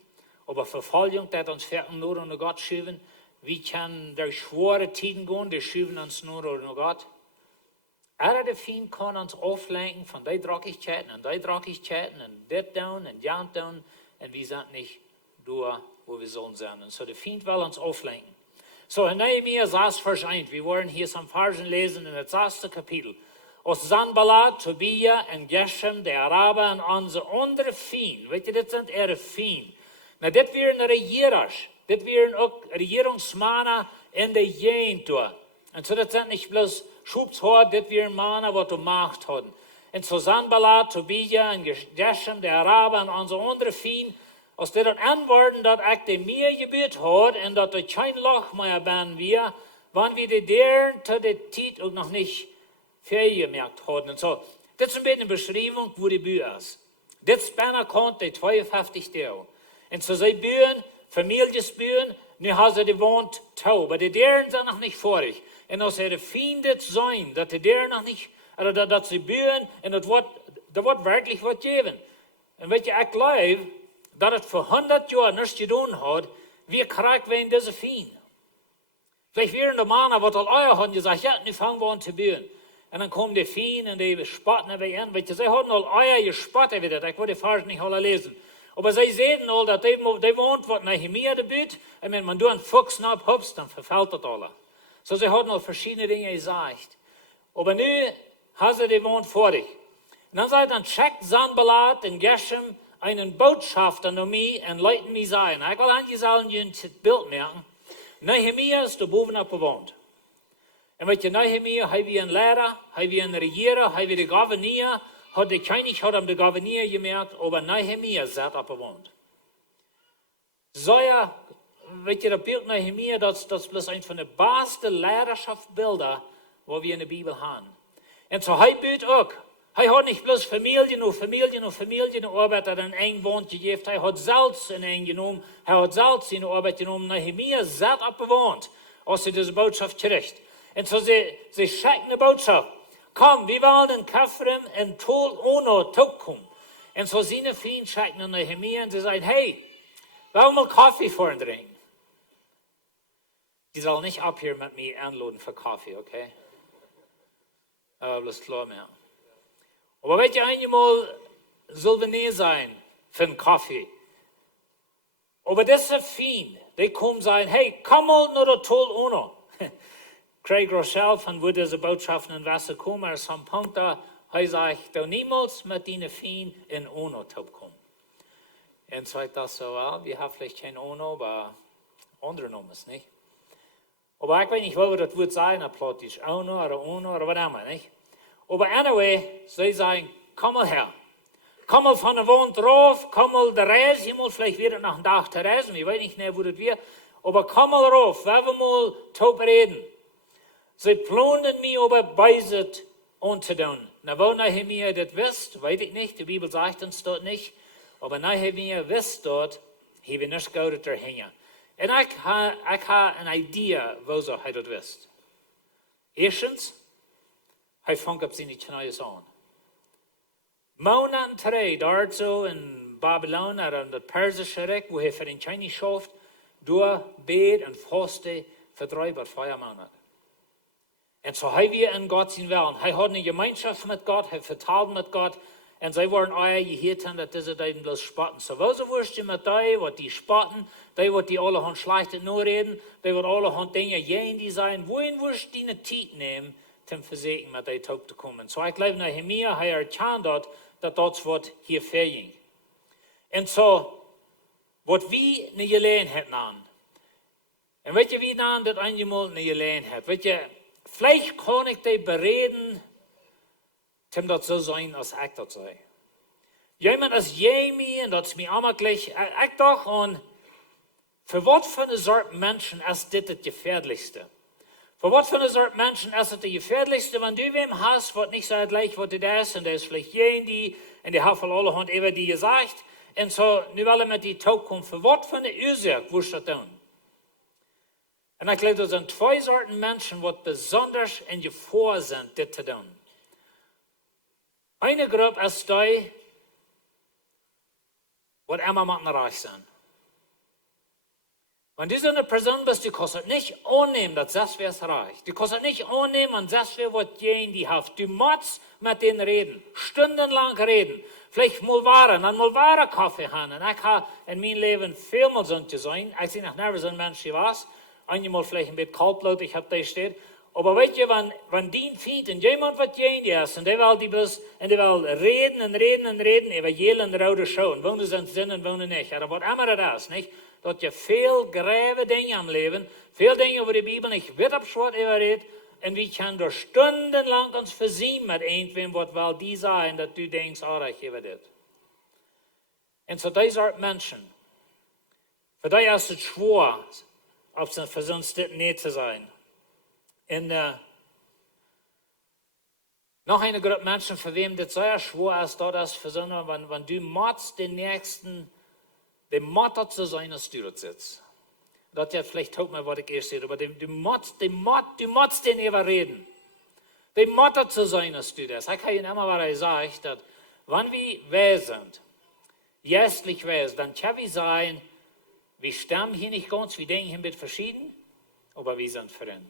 aber Verfolgung, die uns nur unter Gott schieben, wir können durch schwere Tiden gehen, die schieben uns nur oder Gott. Aber der Feind kann uns auflenken von der Dreckigkeiten und der Dreckigkeiten und das down und das down und wir sind nicht da, wo wir sollen sein. Und so der Feind will uns auflenken. So in Nehemia saß verscheint, wir wollen hier zum Versen lesen in das 6. Kapitel. Aus Sanballat, Tobia und Geshem, der Araber und unsere andere Feind. Weet je, das sind ihre Feind. Na, das wären Regierers. Das wären auch Regierungsmänner in der Gegend. Und so, das sind nicht bloß Schubshort, das wären Männer, was du Macht haben. Und so Sanballat, Tobia und Geshem, der Araber und unsere andere Feind, als die dat antwoorden dat ik de meer gebeurd had en dat er geen Loch meer ben wir, wann wir die deren zu der Zeit auch noch nicht vergemerkt haben. Und so, das ist ein bisschen eine Beschreibung, wo die Bühne ist. Das Spanner konnte 52 Jahre. Und so sie Bühnen, Familienbühnen, nu haben sie die Wand taub, aber die deren sind noch nicht vorig. Und als sie Feinde sein, dass die deren noch nicht, oder dass sie Bühnen, und das wird wirklich was geben. Und wenn ich glaube, dat het voor 100 jaar niets gedaan had, wie krijgen we in deze Fien? Vielleicht wären die Männer, die al Eier hadden, gesagt, ja, nu fangen wir an zu bauen. Und dann kommen die Fien und die spotten wir an. Weil sie hatten al Eier gespottet wieder, ich wollte die Verse nicht alle lesen. Aber sie sehen all, dass die wohnt, was Nehemia gebaut, und wenn man da einen Fuchs abhupst, dann verfällt das alle. So, sie hatten al verschiedene Dinge gesagt. Aber nu haben sie die wohnt vor dich. Und dann sagt dann, checkt Sanballat und Geshem, einen Botschafter noch mich und leiten mich sein. Ich will eigentlich sagen, ihr ein Bild merken. Nehemia ist da boven auf bewohnt. Und mit Nehemia haben wir einen Lehrer, haben wir einen Regierer, haben wir den Gouverneur, hat der König hat am den Gouverneur gemerkt, aber Nehemia ist auf bewohnt. So ja, mit das Bild Nehemia, das ist bloß ein von den besten Lehrerschaftsbilder, wo wir in der Bibel haben. Und so hat er auch. Hij had niet bloß Familien Arbeiter in eng woont gegeven. Hij had zelfs in eng genomen. Hij had zelfs in Arbeit genomen. Nehemia zat op bewoond. Als hij deze boodschap kreeg. En zo ze schicken de boodschap. Kom, we willen in Kafrim en Tol Ono toekomen. En zo zijn vrienden schicken naar Nehemia en ze zeggen, hey, we willen mal Kaffee voor drinken. Die zal niet op hier met mij aanladen voor koffie, oké? Bloß klar mehr. Aber weet je, einmal soll wir nicht sein für einen Kaffee. Aber das ist fein. Die kommen sagen, hey, komm mal nach der Toll Uno. Craig Rochelle von wo diese Botschaften in Wasser kommen, er ist am Punkt da, er sagt, du niemals mit deinen Fein in Uno kommen. Und sagt das so, well, wir haben vielleicht kein Uno, aber andere Nummern es nicht. Aber ich weiß nicht, wo das wird sein, ein Plottisch Uno oder was immer, nicht? Aber anyway, sie sagen, komm mal her. Komm mal von der Wand rauf, komm mal der Reis, hier mal vielleicht wieder nach dem Tag der Reis, ich weiß nicht mehr, wo das wird, aber komm mal rauf, wenn wir mal top reden. Sie planen mich aber beiset anzutun. Na, wo Nehemia das wisst, weiß ich nicht, die Bibel sagt uns dort nicht, aber Nehemia wisst dort, hier wir nicht gut dahinter. Und ich habe eine Idee, wo so er das wisst. Erstens, hij fängt op zijn knieën aan. Monaten terug, daar zo in Babylon, aan het Persische Rijk, wo hij voor een Chinese schoof, door bed en vaste voor 3 Monate. En zo hij weer in God zijn willen. Hij had een gemeenschap met God, hij vertaalde met God, en zij waren eier geheerd aan dat deze tijd bloß spotten. So was wist je met die, wat die spotten, die wat die allerhand slechte noorreden, die wat allerhand dingen jeen die zijn, wohin wist die een tijd nemen, zum Versehen mit der Tag zu kommen. So ich glaube, Nehemia hat erkannt, dass das wird hier verging. Und so, was wir nicht gelernt hätten an. Und weet je, wie dann das einmal nicht gelernt hat? Weet je, vielleicht kann ich dich bereden, zum das so sein, als ich das sei. Jemand als Jamie, und das ist mir auch gleich, ich doch, und für was für eine Sorte Menschen ist das gefährlichste? Für was für eine Sorte Menschen ist das die gefährlichste, wenn du wem hast, was nicht so gleich, was du da ist, und der ist vielleicht die, und die haben alle Hand über die gesagt, und so, nu wollen wir die Tag kommen, für was für eine Ursache wirst du das tun? Und ich glaube, das sind 2 Sorten Menschen, die besonders in Gefahr sind, das zu tun. Eine Gruppe ist die, die immer reich sind. Wenn du so eine Person bist, du kannst es nicht annehmen, dass das wär's reicht. Du kannst es nicht annehmen, und das wär was gehen die haft. Du musst mit denen reden, stundenlang reden. Vielleicht mal waren Kaffee haben. Und ich habe in meinem Leben vielmal so zu sein. Ich sehe noch nicht so ein Mensch wie was. Einmal vielleicht ein bisschen kaltblütig, ich habe da steht. Aber weißt du, wenn die findet und jemand was gehen ist, und der will die bist, und der will reden über jelen rode Show, und wohnen sind Sinn und wohnen nicht. Oder was immer das ist, nicht? Dat je veel grave Dinge am Leben, veel Dinge über die Bibel nicht wird abschwart überredet, und wir können durch stundenlang uns versiehen mit irgendwem, was will die sein, dass du denkst, ich gebe das. Und so diese Art Menschen, für die ist es schwer, für sonst nicht zu sein. Und noch eine Gruppe Menschen, für wem das sehr schwer ist, das für so, wenn du mordst den Nächsten, dem Mord zu sein, dass du dort sitzt. Das ja vielleicht tut mir, was ich erst sehe, aber du musst den überreden. Dem Mord zu sein, dass du das. Ich habe Ihnen immer mal gesagt, dass wenn wir weh sind, geistlich weh sind, dann kann wir sein, wir stammen hier nicht ganz, wir denken hier ein bisschen verschieden, aber wir sind Freunde.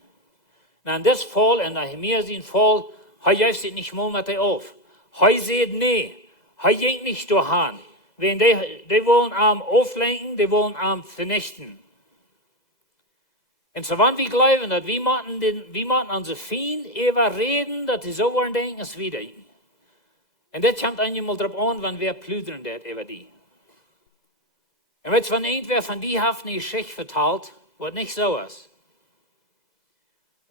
Na, in das Fall, in der Nehemia sind Fall, er jäuft nicht mal mit dir auf. Er sieht nee, er geht nicht durchhan. Wenn die wollen am auflenken, die wollen am vernichten. Und so wenn wir glauben, dass wir machen unsere Feind überreden, dass die so wollen denken, es wieder. Und das kommt einmal drauf an, wenn wir plüdern das über die. Und wenn irgendwer von die hat eine Geschichte verteilt, was nicht so ist,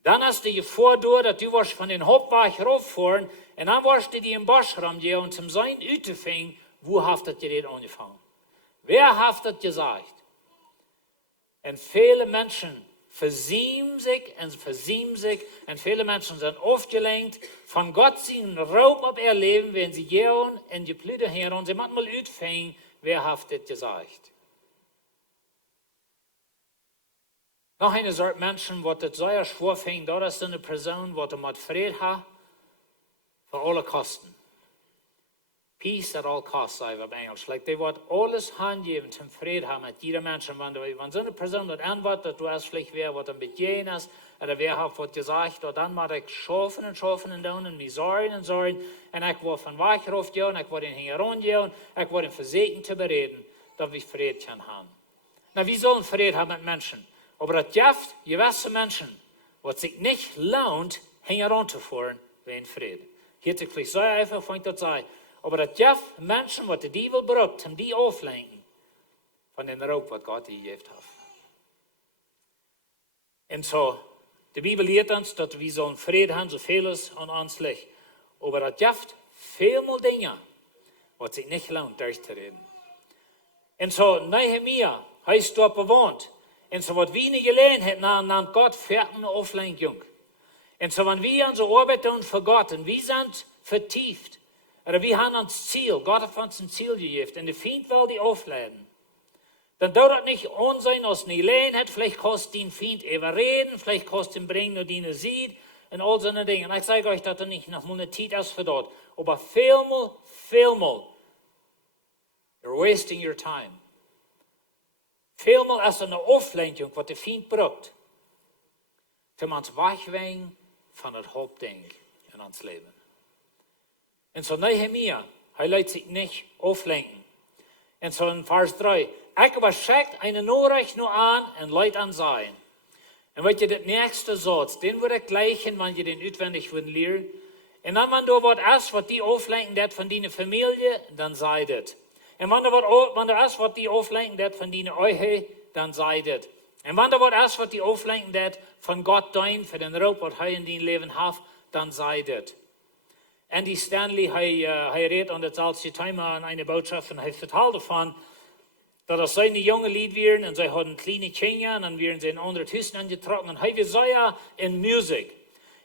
dann hast du dir Gefahr, dass du warst von den Hauptweg rauffahren, und dann warst du die im Boschraum gehen und zum Sein utefingen, wo hat das Gerät angefangen? Wer hat das gesagt? Und viele Menschen versiemen sich, und viele Menschen sind aufgelenkt von Gott seinen Raum auf ihr Leben, wenn sie gehen und die Blüte hören und sie manchmal utfangen, wer hat das gesagt? Noch eine Sorte Menschen, die das sehr schwer fängt, das ist eine Person, die mit Frieden hat, für alle Kosten. Peace at all costs, sagen wir auf Englisch. Like, die wird alles handgeben zum Frieden haben mit jeder Menschen. Wenn so eine Person das antwortet, du hast vielleicht wer, was ein bisschen ist, oder wer hat was gesagt, dann mache ich schaffen und mich sorgen. Und ich will von Woakj raufgehen, ich will ihn herangehen, ich will ihn versuchen zu bereden, dass wir Frieden können haben. Na, wir sollen Frieden haben mit Menschen. Aber das gibt gewisse Menschen, was sich nicht lohnt, heranzufahren, wegen Frieden. Hier ist vielleicht so einfach, wenn ich das sage. Aber das gibt Menschen, die die will braucht, um die auflenken von den Raub, was Gott gegeben hat. Und so, die Bibel lehrt uns, dass wir sollen Frieden haben, so vieles an uns liegt. Aber das gibt vielmal Dinge, was sich nicht lohnt, durchzureden. Und so, Nehemia heißt dort bewohnt. Und so, was wir nicht gelernt haben, nannt Gott fährt eine Auflenkung. Und so, wenn wir unsere Arbeit tun für Gott und wir sind vertieft, oder wir haben uns Ziel, Gott hat uns ein Ziel gegeben, und der Feind will die aufladen. Dann dauert es nicht Unsinn, als nie lernen hat, vielleicht kostet den Feind überreden, vielleicht kostet ihn bringen, nur die er sieht, und all so eine Dinge. Und ich sage euch, dass er nicht noch mal eine Zeit ist für dort. Aber vielmal, you're wasting your time. Vielmal ist eine Auflenkung, was der Feind braucht, um uns wegwegen von das Hauptding in uns Leben. Und so Nehemia, er lässt sich nicht auflenken. Und so in Vers 3, ich überschickt eine Nachricht nur an und leid an sein. Und wenn ihr das nächste Satz, den würde ich gleichen, wenn ihr den auswendig würden lernen. Und dann, wenn du was ist, was die auflenken das von deiner Familie, dann sei das. Und wenn du ist, was die auflenken das von deiner Ehe, dann sei das. Und wenn du was ist, was die auflenken das von Gott dein, für den Raub, was er in dein Leben hat, dann sei das. Andy Stanley, hij redt aan het als je time aan een boodschap en hij vertelde van dat als zij een jonge lied waren en zij hadden kleine kinderen en dan werden ze in andere huizen aangetrokken en hij was zeer in muziek.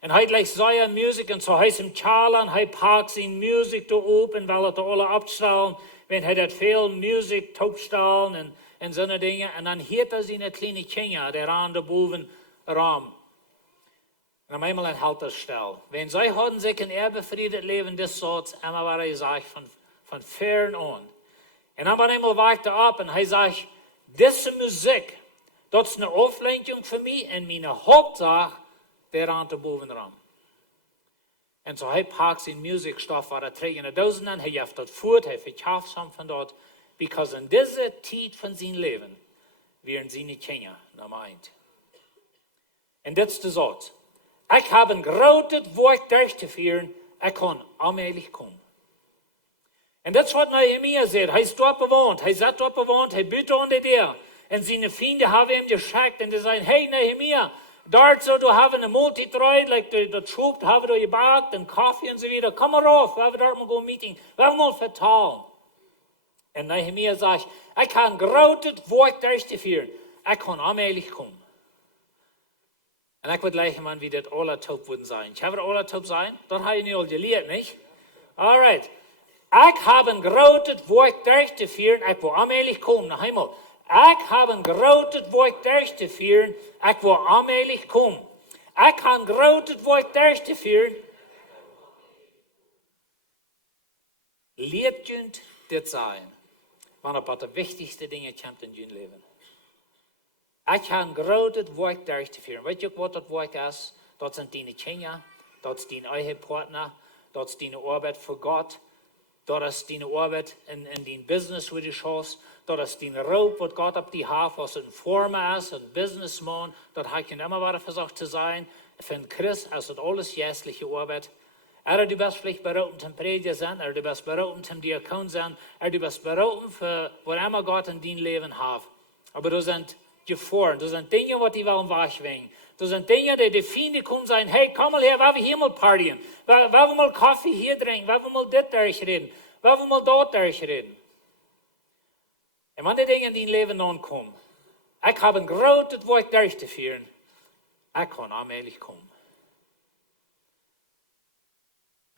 En hij lijkt zeer in muziek en zo hij is hem tjalen en hij pakt zijn muziek toe open, weil het alle opstellen, wenn hij dat veel muziek toepstellen en zo'n dingen. En dan hield hij zijn kleine kinderen, der aan de bovenraam. Und auf einmal hält das still. Wenn sie hatten sich ein erbefriedet Leben des Sorts, einmal war er gesagt, von fern an. Und dann einmal wachte er ab und er sagt, diese Musik, Dat is eine Auflenkung für mich und meine Hauptsache, der an der Bovenram. Und so hij pakt zijn muziekstof waar hij tegen de duizend aan, hij heeft dat voert, hij verkauft hem van dat, because in deze tijd van zijn leven, werden zijn kinderen naar meint. En dit is de zot. Ik heb een grote werk durch te vieren, ik kan allmählich komen. En dat is wat Nehemia zegt. Hij is dort bewoond, hij zat dort bewoond, hij buurt onder der. En zijn vrienden hebben hem geschickt en die zeiden, hey Nehemia, dort so, du haben eine Multitreue, like der Schub, haben wir gebackt, und Kaffee und so weiter. Komm mal rauf, wir haben dort mal ein Meeting, wir haben mal vertrauen. Und Nehemia sagt, ich kann großes Wort durchführen, ich kann allmählich kommen. Und ich würde gleich mal, wie das Allertop würden sein. Ich habe Allertop sein, das habe ich nicht all gelehrt, nicht? Alright. Ich habe ein großes Wort durchzuführen, ich will allmählich kommen, noch einmal. Ich habe ein großes Wort durchzuführen, ich will allmählich kommen. Ich kann ein großes Wort durchzuführen. Leert je dit zijn, wanneer wat de wichtigste dingen komt in je leven. Ik ga een groot werk durchzuführen. Weet je wat dat werk is? Dat zijn die kinderen, dat is die eigen partner, dat is die arbeid voor God, dat is die arbeid in die business waar je schaust, dat is die roep wat God op die heeft, als een vormer is, een businessman, dat hij kan immer weer versucht te zijn. Van Christ is het alles geestelijke arbeid. Du bist vielleicht berufen zum Prediger sein, du bist berufen zum Diakon sein, du bist berufen für was immer Gott in dein Leben hat. Aber du sind Gefahren, du sind Dinge, die wollen wegwingen. Du sind Dinge, die Feinde kommen und sagen, hey, komm mal her, wir hier mal partien. Wir mal Kaffee hier trinken, wir mal das durchreden, wir mal dort durchreden. Und wenn die Dinge in dein Leben ankommen, ich habe ein großes Werk durchzuführen, ich kann allmählich kommen.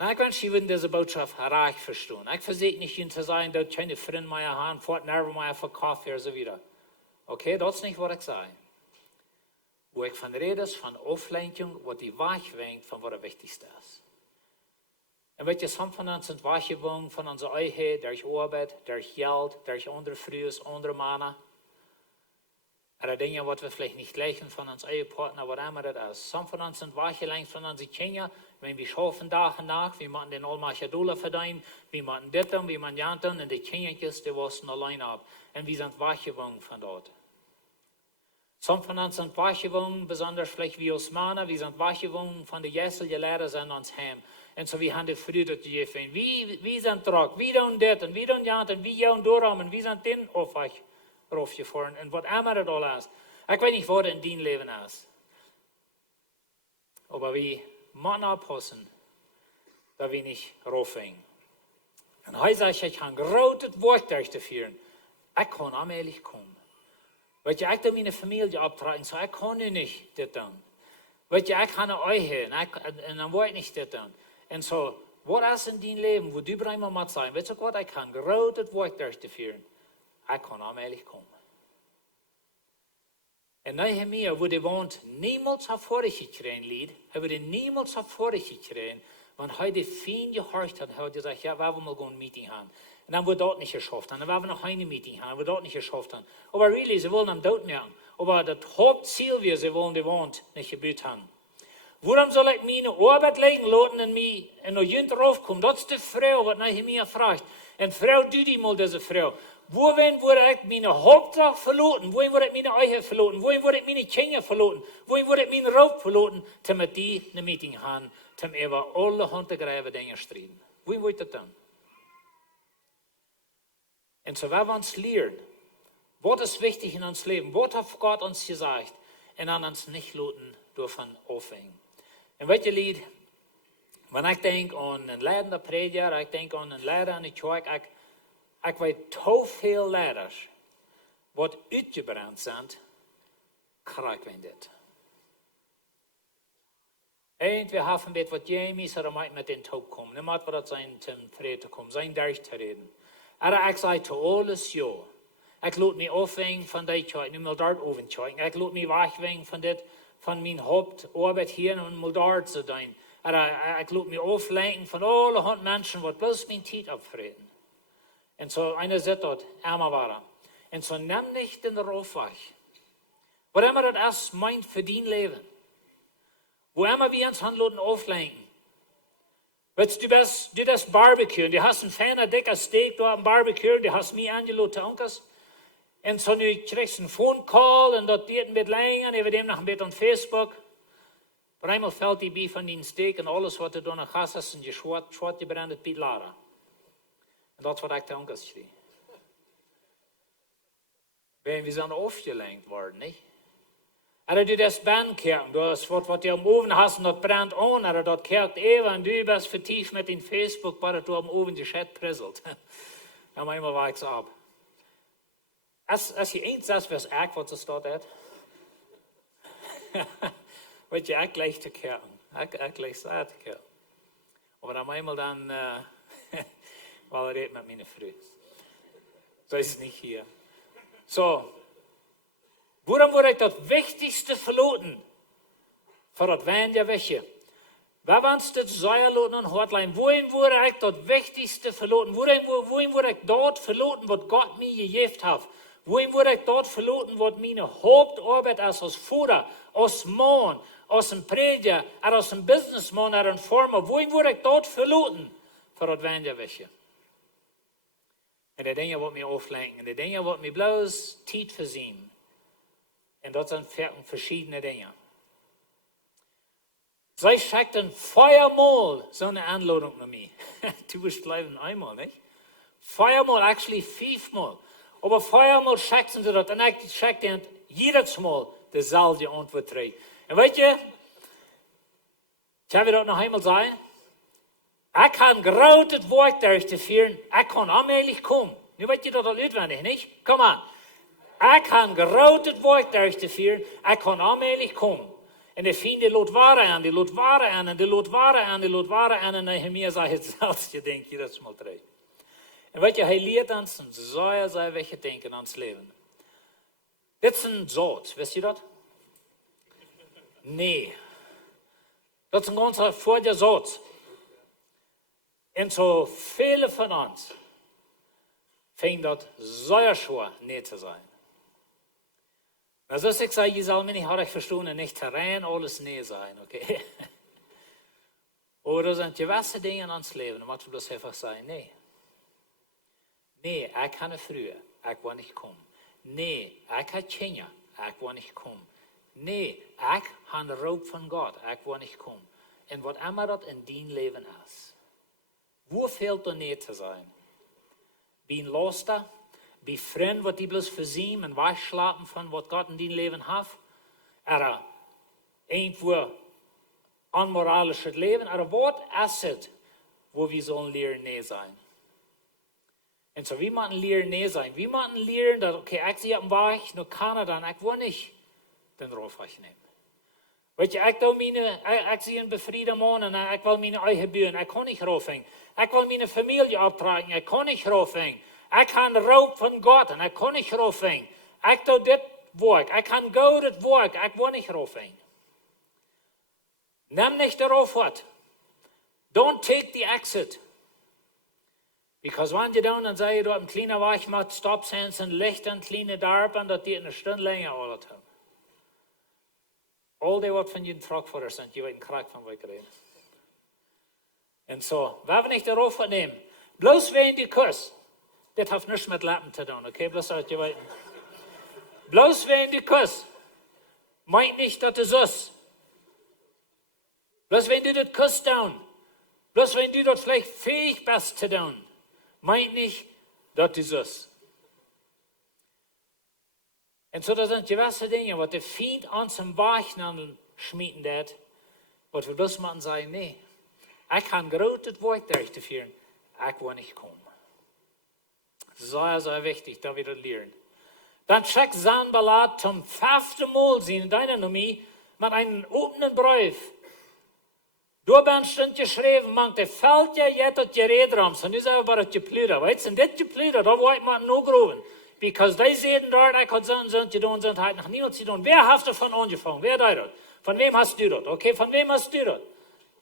Ich wünsche, Sie würden diese Botschaft reich verstehen. Ich versuche nicht, Ihnen zu sagen, dass keine Freunde mehr haben, fortnerven mehr für Kaffee und so weiter. Okay, das ist nicht, was ich sage. Wo ich von rede, ist von Auflenkung, wo die wegwinkt von was das Wichtigste ist. Und weil some von uns sind weggewogen von unserer Eiheit, durch Arbeit, durch Geld, durch andere Frühes, andere Männer. Oder Dinge, was wir vielleicht nicht gleichen von uns Ehepartner, was immer das ist. Some von uns sind weggelenkt von unseren Kindern, wenn wir schaffen Tag und Nacht, wir machen den allmächtigen Dollar verdienen, wir machen das und wir machen das und die Kinderkids, die wachsen allein ab. Und wir sind weggewogen von dort. Some von uns sind weggewogen, besonders vielleicht wie uns Männer, wir sind weggewogen von den geistlichen Lehrern sind uns heim. Und so wir haben die Frühe gegeben. Wir sind trug, wir tun das und wir tun das und wir jagen durch und wir sind den raufgefahren und was immer das alles ist. Ich weiß nicht, was in deinem Leben ist. Aber wir müssen aufpassen, dass wir nicht raufhängen. Und heute sage ich kann ein großes Wort durchzuführen. Ich kann allmählich kommen. Weil ich kann meine Familie abtragen, so ich kann nicht das tun. Weil ich kann euch hören und dann wollte ich nicht das tun. Und so, was ist in deinem Leben, wo du einmal mal sein, weißt du was, ich kann ein großes Wort durchzuführen. Ich kann allmählich kommen. En Nehemia, wo die woont, niemals hervorgekregen lied, hij wordt niemals hervorgekregen, want hij de Fien gehorcht hat, hij had gezegd, ja, wir mal een meeting haben. En dan wordt dat niet geschafft, dan werden wir noch eine meeting haben, wordt dat niet geschafft. Aber really, sie wollen am Daut merken, aber das Hauptziel, wie sie wollen, die woont, nicht gebüht haben. Waarom zal ik mijn arbeid leggen laten en mij en nog jent raufkomen? Dat is de vrouw wat Nehemia vraagt. En vrouw, doe die mal deze vrouw. Wohin würde ich meine Hauptsache verloten? Wohin würde ich meine Eiche verloten? Wohin würde ich meine Kinder verloten? Wohin würde ich meinen Raub verloten? Damit die eine Meeting haben, damit über alle handgreifen Dinge streiten. Wohin würde ich das tun? Und so werden wir uns lernen, was ist wichtig in uns Leben? Was hat Gott uns gesagt? Und an uns nicht lassen dürfen aufhängen. Und welches Lied, wenn ich denke an einen leidender Prediger, ich denke an einen Lehrer in der Kirche, ich weet te veel leiders wat uitgebrand zijn, krijgen we dit. En we hebben dit wat Jamie zei, met den Taub komen. Dan moet we dat zijn ten vrede te komen, zijn durch te reden. En ik zei te alles ja. Ik laat me afwengen van die tijd, nu moet daar overkijken. Ik laat me wegwengen van dit, van mijn hoofdarbeid hier en moet daar te doen. En ik laat me aflenken van alle hond mensen wat bloß mijn tijd opvreden. Und so einer sagt dort, ärmer war er. Und so nimm nicht den Rauffoat. Was immer das ist, meint für dein Leben. Wo immer wir uns handeln auflenken. Weißt du, du das Barbecue, du hast ein feiner, dicker Steak da am Barbecue, du hast mich angeladen, Onkas. Und so nu kriegst du einen Phone Call und das geht ein bisschen länger, über dem noch ein bisschen auf Facebook. Auf einmal fällt die Bier von den Steak und alles, was du da noch hast, ist ein schwarz gebrannt Bier Lara. Und das war der Onkas schrie. Wir sind aufgelenkt worden, nicht? Oder du das Bandkerken, du hast was du am Ofen hast und das brennt an, oder das kerkt eben und du bist vertieft mit dem Facebook, weil du am Ofen die Chat prisselt. Dann manchmal war ich's ab. Als je eens das, was echt wat er staat uit, weet je, echt gleich te kerken. Echt gleich saai te kerken. Aber dan eenmaal dan, weil redet mit meiner Frau. So ist es nicht hier. So, woran wurde ich das Wichtigste verloren? Für das Wein der Wäsche. Wer wannst das Säuerloten und Hortlein? Wohin wurde ich das Wichtigste verloren? Wohin wurde ich dort verloren, was Gott mir gegeben hat? Wohin wurde ich dort verloren, was meine Hauptarbeit ist, als Vater, als Mann, als ein Prediger, als ein Businessman, als ein Farmer? Wohin wurde ich dort verloren? Für das Wein der Wäsche. Und die Dinge, die mich auflenken, die Dinge, die mich bloß Zeit versehen. Und das sind verschiedene Dinge. Sie schickten viermal so eine Anladung nach mir. Du wirst bleiben einmal, nicht? Viermal, actually 5-mal. Aber viermal schickten sie das. Und ich schickte jedes Mal dieselbe Antwort zurück. Und weißt du, ich habe das noch einmal sagen. Ich kann großes Wort durchführen. Ich kann allmählich kommen. Nu weet je dat al uitwendig, nicht? Komm an. Ich kann großes Wort durchführen. Ich kann allmählich kommen. Und die finden die Lot Ware an, die Lot Ware an, und die Lot Ware an, die Lot Ware an. Und Nehemia sagt hetzelfde, je denkt jedes Mal terug. Und weet je, hij leert ons een zeer welche denken ans Leben. Dit is een Daut, wisst ihr dat? Nee. Dat is een ganzer voor der Daut. En zo viele von uns fing dat zeer schwer nee zu sein. Also ich sage, ich soll mir nicht hart verstehen, nicht rein alles nee sein, okay? Oder sind gewisse Dinge in ons Leben, dann musst du das einfach sagen, nee. Nee, ich kann früher, ich will nicht kommen. Nee, ich kann Kinder, ich will nicht kommen. Nee, ich habe Raub von Gott, ich will nicht kommen. Und was immer das in dein Leben ist. Wo fehlt dir nee zu sein? Bin Loster? Wie Freund, wat die bloß versehen und wegschlafen von, was Gott in dein Leben hat. Oder irgendwo unmoralisches Leben. Oder was ist es, wo wir sollen lernen, nee sein? Und so, wie man lernen, nee sein? Wie man lernen, dass, okay, ich sehe am Weg, nur kann er dann, ich will nicht den Rauffoat nehmen. Weet je, ich sehe einen befrieden Mann und ich will meine eigen Bühne, ich kann nicht raufhängen. Ich will meine Familie abtragen, ich kann nicht raufhängen. Ich kann Raub von Gott und ich kann nicht raufhängen. Ich tue das Werk, ich kann Goode Werk, ich will nicht raufhängen. Nimm nicht der Rauffoat. Don't take the exit. Because when you down and say, du hast ein kleiner Weg mit Stopsigns und Lichter und kleine Darben, dass die eine Stunde länger alles haben. All die, was von den Truckfahrern sind, die werden Krack von euch reden. Und so, wenn wir nicht der Rauffoat nehmen, bloß wegen die Kuss, das hat nichts mit Lappen zu tun, okay? Bloß halt, bloß wegen die Kuss, meint nicht, dass es ist. Bloß wenn du das Kuss tun, bloß wenn du das vielleicht fähig bist zu tun, meint nicht, dass es ist. Und so, das sind gewisse Dinge, was der Feind uns im Wachhandel schmieden hat, was wir bloß machen sagen, nee, ich kann großes Wort durchführen, ich will nicht kommen. Sehr, sehr wichtig, da wir das lernen. Dann check Sanballat zum 5. Mal in deiner Nummer mit einem offenen Brief. Du bist schon geschrieben, man, der fällt ja jetzt das Gerät rum, so nicht selber das Geplüder, weißt du, und das Geplüder, da wollte man nur gruben. Because die sehen dort, ich kann so und so und sind halt noch niemand zu tun. Wer hat davon angefangen? Wer da dort? Von wem hast du dort? Okay, von wem hast du dort?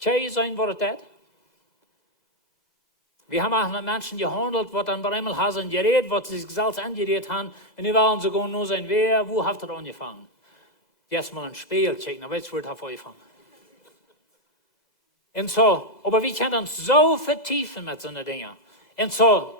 Tja, sein Wort das. Wir haben auch mit Menschen gehandelt, die dann bei einmal haben geredet, was sie sich selbst angeredet haben, und wir wollen sogar nur sein, wer, wo hat er angefangen? Jetzt mal ein Spiel checken, dann weißt du, wo das anfangen. Und so, aber wir können uns so vertiefen mit so einer Dinge. Und so,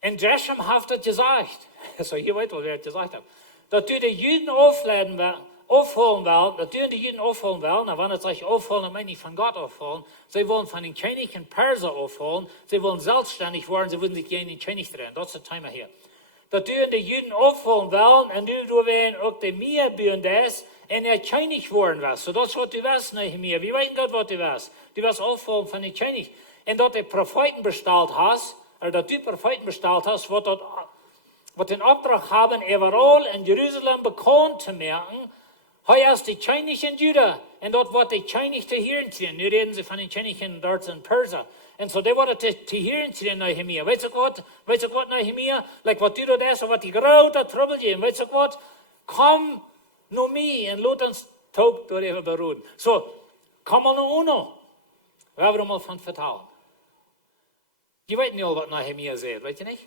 in Gresham hat das gesagt, so hier weiß wer das gesagt hat, dass du die Juden aufholen willst, dass du die Juden aufholen willst, na, wenn es sich aufholen, dann meine ich von Gott aufholen, sie wollen von den König in Perser aufholen, sie wollen selbstständig werden, sie wollen sich gegen den König drehen, das ist das Thema hier. Dass du die Juden aufholen willst, und du werden auch die Meer bauen das, und König werden wirst. So das ist, was du weißt, Nehemiah. Wir wissen Gott, was du weißt. Du wirst aufholen von den König. Und dass du Propheten bestellt hast, oder dass du Propheten bestellt hast, was den Auftrag haben, überall in Jerusalem bekannt zu merken, hier ist die König in Juda, und dort wird die König zu hören ziehen. Nu reden sie von den Königen dort in Persia. Und so, die werden zu hören ziehen, Nehemiah. Weißt du was, Nehemiah? Like, was du da ist, was die große Trouble geben. Weißt du was? Komm nur mir und lass uns taub darüber beruhen. So, komm mal noch uno. Wir haben mal von vertrauen. Je weet niet al wat Nehemiah zegt, weet je niet?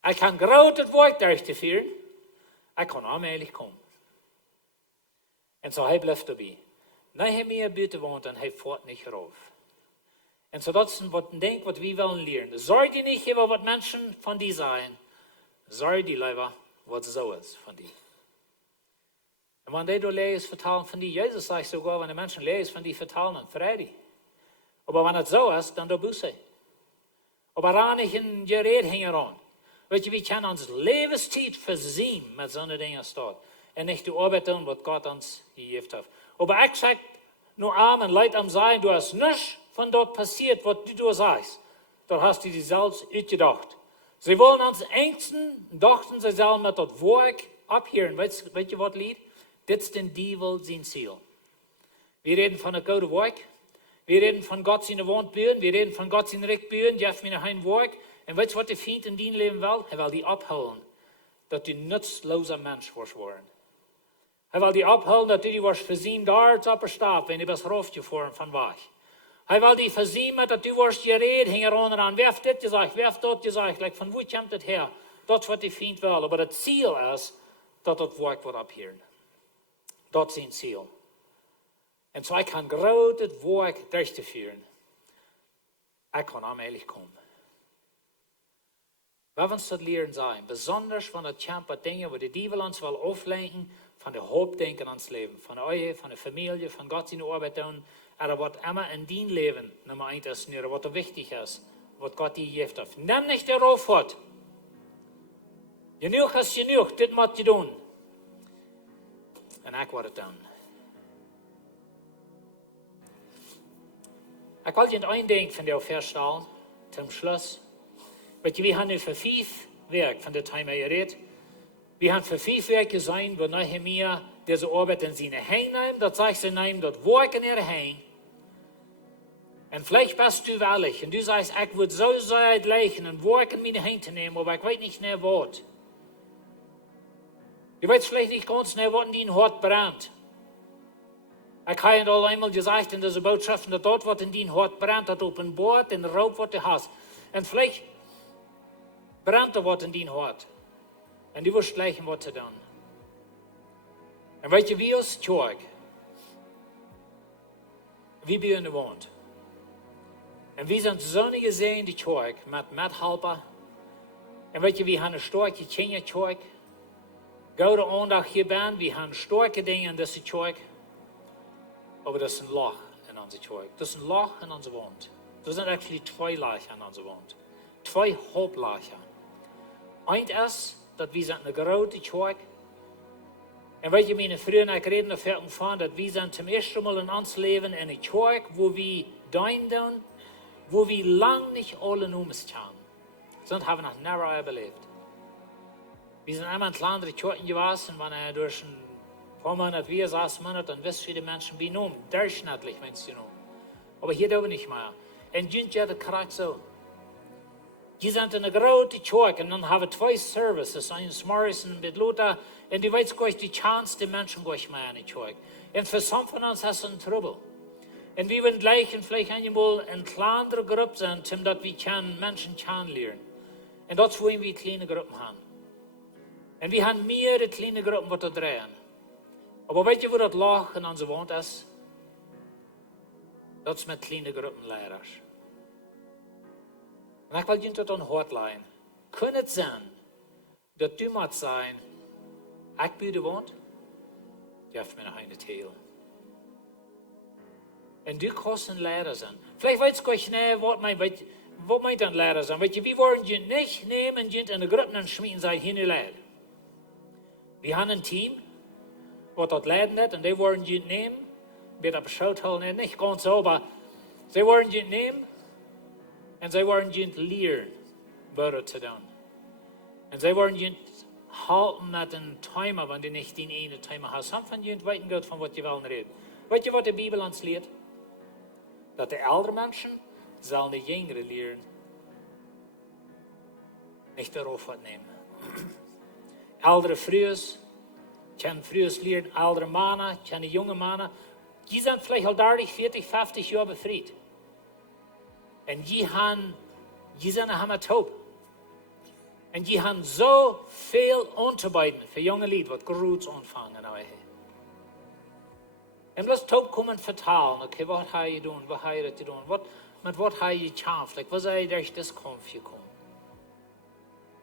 Hij kan groot werk durchzuführen. Hij kan allmählich kommen. En zo, hij blijft erbij. Nehemiah buiten woont en hij voert niet rauf. En zo, dat is een ding wat we willen leren. Zorg je niet over wat mensen van die zijn. Zorg je liever wat zo is van die. En wanneer du leest vertalen van die, Jezus zegt sogar, wanneer mensen lezen van die vertalen, vredig. Aber wenn es so ist, dann der Busse. Aber auch nicht in Gerät hängen an. Weet je, wir können uns Lebenszeit versehen mit so einer Dinge dort. Und nicht die Arbeit tun, was Gott uns gegeben hat. Aber ich sage nur Amen, Leid am Sein, du hast nichts von dort passiert, was du sagst. Da hast du dir selbst ausgedacht. Sie wollen uns Ängsten, dachten sie sollen mit das Woakj abhören. Weißt du, was Lied? Das ist den Teufel sein Ziel. Wir reden von der Goode Woakj. Wir reden von Gott seine Wohnbühnen, wir reden von Gott seine Rechtbühnen, die hat mir ein Woakj. Und weißt du, was der Feind in dein Leben will? Er will die abholen, dass du ein nutzloser Mensch wirst werden. Er will die abholen, dass du die wirst versehen, da auf der Stab, wenn du das raufgefahren von Woakj. Er will die versehen, dass du wirst geredet, hängen an, wer hat das gesagt, wer hat dort gesagt, like, von wo kommt das her? Das ist, was der Feind will. Aber das Ziel ist, dass das Woakj wird abhören. Das ist sein Ziel. Und so, ich kann großes Woakj durchzuführen. Ich kann allmählich kommen. Wir wollen uns das lernen sein, besonders wenn es kommt Dinge, wo die Teufel uns will auflenken, von der Hauptdenken ans Leben, von der Ehe, von der Familie, von Gott seine Arbeit tun, aber was immer in dein Leben Nummer 1 ist, was wichtig ist, was Gott dir gegeben hat. Nimm nicht der Rauffoat. Genug ist genug, das muss du tun. Und ich werde es tun. Ich will dir ein Ding von dir feststellen, zum Schluss. Weet je, wir haben für 5 Werke von der Time geredet. Wir haben für 5 Werke gesehen, wo Nehemiah diese Arbeit in seine Hände nimmt, das sagt sie nimmt, das Werk in ihre Hände. Und vielleicht bist du ehrlich und du sagst, ich würde so sehr gleichen, ein Werk in meine Hände nehmen, aber ich weiß nicht mehr, was. Du weißt vielleicht nicht ganz mehr, was in dein Hart brennt. Ich habe Ihnen einmal gesagt in dieser Botschaft, dass dort, was in dein Hart brennt, das offenbart den Raub, was du hast. Und vielleicht brennt da was in dein Hart. Und du wirst gleich was zu tun. Und weißt du, wie ist Kirche? Wir sind gewohnt. Und wir sind so eine gesehen, die Kirche, mit Mithelfer. Und weißt du, wir haben eine starke Kinderkirche. Goede Aandacht hier bin, wir haben starke Dinge in dieser Kirche. Aber das ist ein Loch in unserer Kirche. Das ist ein Loch in unserer Wohnt. Das sind actually 2 Löcher in unserer Wohnt. 2 Hauptlöcher. Eins ist, dass wir sind eine große Kirche. Und weil ich meine früher reden davon, dass wir sind zum ersten Mal in uns Leben in einer Kirche, wo wir dienen, wo wir lang nicht alle Nummern haben. Sonst haben wir noch nie überlebt. Wir sind einmal in andere Kirchen gewesen, wenn er durch ein paar Monate, 6 Monate, dann wisst ihr, die Menschen wie nun, durchschnittlich, meinst du nun. Aber hier dürfen wir nicht mehr. Und Jünger, das kriegt so. Die sind in einer großen Kirche und dann haben wir 2 Services, eines morgens mit Luther, und die weiß gar nicht die Chance, die Menschen gar nicht mehr in die Kirche. Und für some von uns ist das ein Trouble. Und wir wollen gleich vielleicht einmal in kleinere Gruppen sind, damit wir Menschen kennenlernen. Und das wollen wir kleine Gruppen haben. En we gaan meerdere kleine groepen wat te draaien. Maar weet je waar dat lag in onze wond is? Dat is met kleine groepen leiders. En ik wil je tot een hotline. Kan het zijn dat u moet zijn, ik bij de wond, geef me nog een teel. En du kost een leider zijn. Vielleicht weet je schnell, wat meint een leider zijn? Weet je, wie worden je niet nemen je in de groepen en schmieden zij hier leid. We hebben een team, wat dat leiden net, en die worden je nemen. Bij dat beschouwd houden, niet ganz zo, maar zij worden je nemen. En zij worden je leren, wat te doen. En zij worden je houden met een timer, want je niet die ene timer hebt. Samen van je weten goed van wat je wil reden. Weet je wat de Bijbel ons leert? Dat de oudere mensen zullen de jongeren leren. Niet de Rauffoat nemen. Oudere vrouwen kunnen vrouwen leren, oudere mannen kunnen jonge mannen. Die zijn vielleicht al 30, 40, 50 jaar bevrijd. En die zijn een hoop. En die hebben zoveel aan te bieden voor jonge lieden wat groots ontvangen. En bloß top komen vertalen, okay, wat ga je doen, wat ga je doen, met wat ga je champ, wat zou je durch das Kampf gekommen.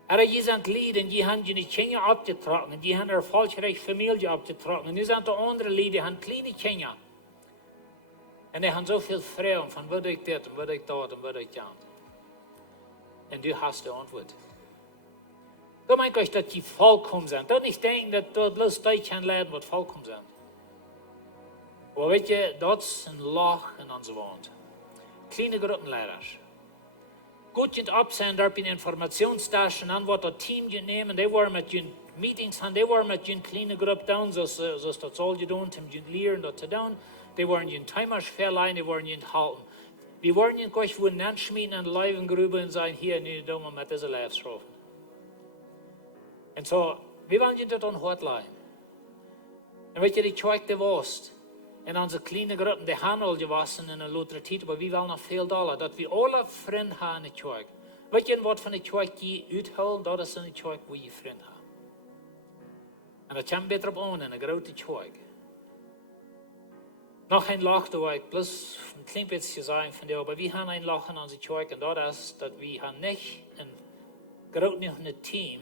En die zijn lieden, die hebben die kinderen abgetrokken, die hebben een erfolgreiche Familie abgetrokken. En nu zijn de andere lieden, die hebben kleine kinderen. En die hebben zoveel vrouwen van wat ik dit, en wat ik dat, en wat ik dat. En du hast de antwoord. Dan denk ik dat die volkomen zijn. Dan niet denken dat bloß dat kan leiden wat volkomen zijn. Maar weet je, dat is een laag in onze wand. Kleine groepenleiders. Goed je op zijn, daar heb je een informationstasje aan wat dat team je nemen. Die worden met je meetings aan, die worden met je kleine groep doen, zoals dat zal je doen, om je leren dat te doen. Die worden je timers verleihen, die worden je houden. We worden je gleich wo een schmieden aan de Leivengrube en zijn hier, nu doen we met deze lijfstrofen. En zo, we willen je dat aan hotline. En weet je, die kerk die was. En onze kleine groepen, die hebben al gewassen in een lotere tijd, maar we willen nog veel dollar. Dat we alle vrienden hebben in de kerk. Weet je wat van de kerk die uithoudt? Dat is in de kerk waar je vrienden hebt. En dat komt beter op aan in een grote kerk. Nog een lacht, waar ik plus een klein beetje zeggen van jou, maar we hebben een lacht in onze kerk en dat is dat we hebben niet een groot team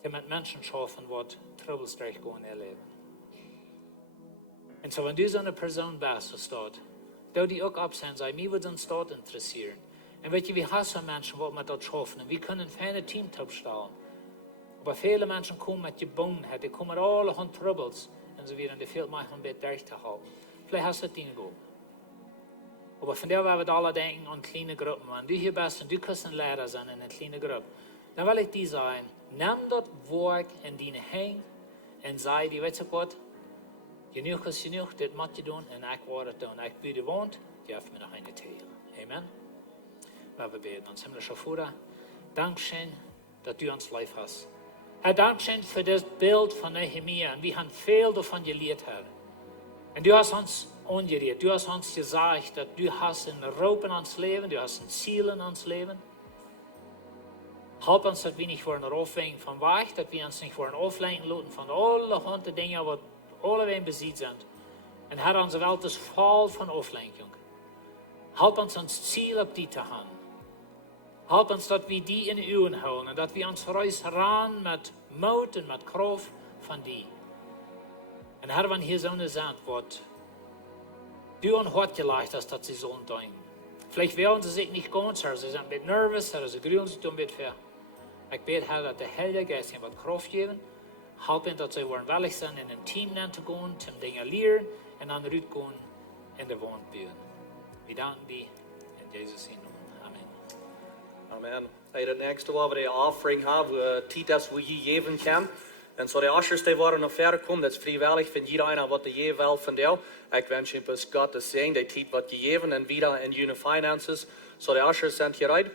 die met mensen schaffen wat troubles durchgaan in leven. En zo, wenn du zo'n persoon bist, zo staat, zou die ook op zijn, mij würde uns dort interesseren. En weet je, we hebben zo'n mensen wat met dat schaffen, en we kunnen een team opstellen. Maar vele mensen komen met je boonheid, die komen met alle hun troubles, en zo weer, en die veel mij een beetje durch te houden. Vielleicht hast du das Ding gut. Aber von der, weil wir alle denken an kleine Gruppen, wenn du hier bist und du kannst ein Lehrer sein in einer kleinen Gruppe, dann will ich dir sagen, nimm das Woakj in deine Hände und sei dir, weißt du was, genoeg is genoeg, dit moet je doen en ik word het doen. Ik bij de wond, geef me nog een teel. Amen. We beten ons himmlische Vater, dankzij dat u ons lief hast. Herr, dankzij voor dit beeld van Nehemia en we hebben veel daarvan geleerd, Herr. En du hast ons ongereed, du hast ons gezegd dat du hast een roep in ons leven, du hast een ziel in ons leven. Help ons dat we niet worden afleiding van weg, dat we ons niet worden afleiding laten van alle honderde dingen wat alle bezit zijn. En Herr, onze welt is vol van afleiding. Help ons ziel op die te gaan. Help ons dat we die in uw houden. En dat we ons reis ran met moed en met kracht van die. En Herr, wanneer hier zo'n zijn wordt, du aan hart gelegd hast, dat ze zo'n doen. Vielleicht werden ze zich niet ganz, ze zijn een beetje nervös, ze gruwen zich een beetje ver. Ik bid, Herr, dat de Heilige Geist hen wat kracht geven. Help hen dat zij worden willig zijn in een team aan te gaan, om dingen leren en dan eruit gaan in de woord bouwen. We danken die in Jezus' naam. Amen. Amen. Hey, de nächste wat we de offering hebben, tijd dat we je geven kan. En zo de ushers die worden nog verder komen, dat is vrijwillig van iedereen wat je wil van jou. Ik wens je dus God te zien, die tijd wat je geven en wieder in je finances. Zo de ushers zijn hieruit.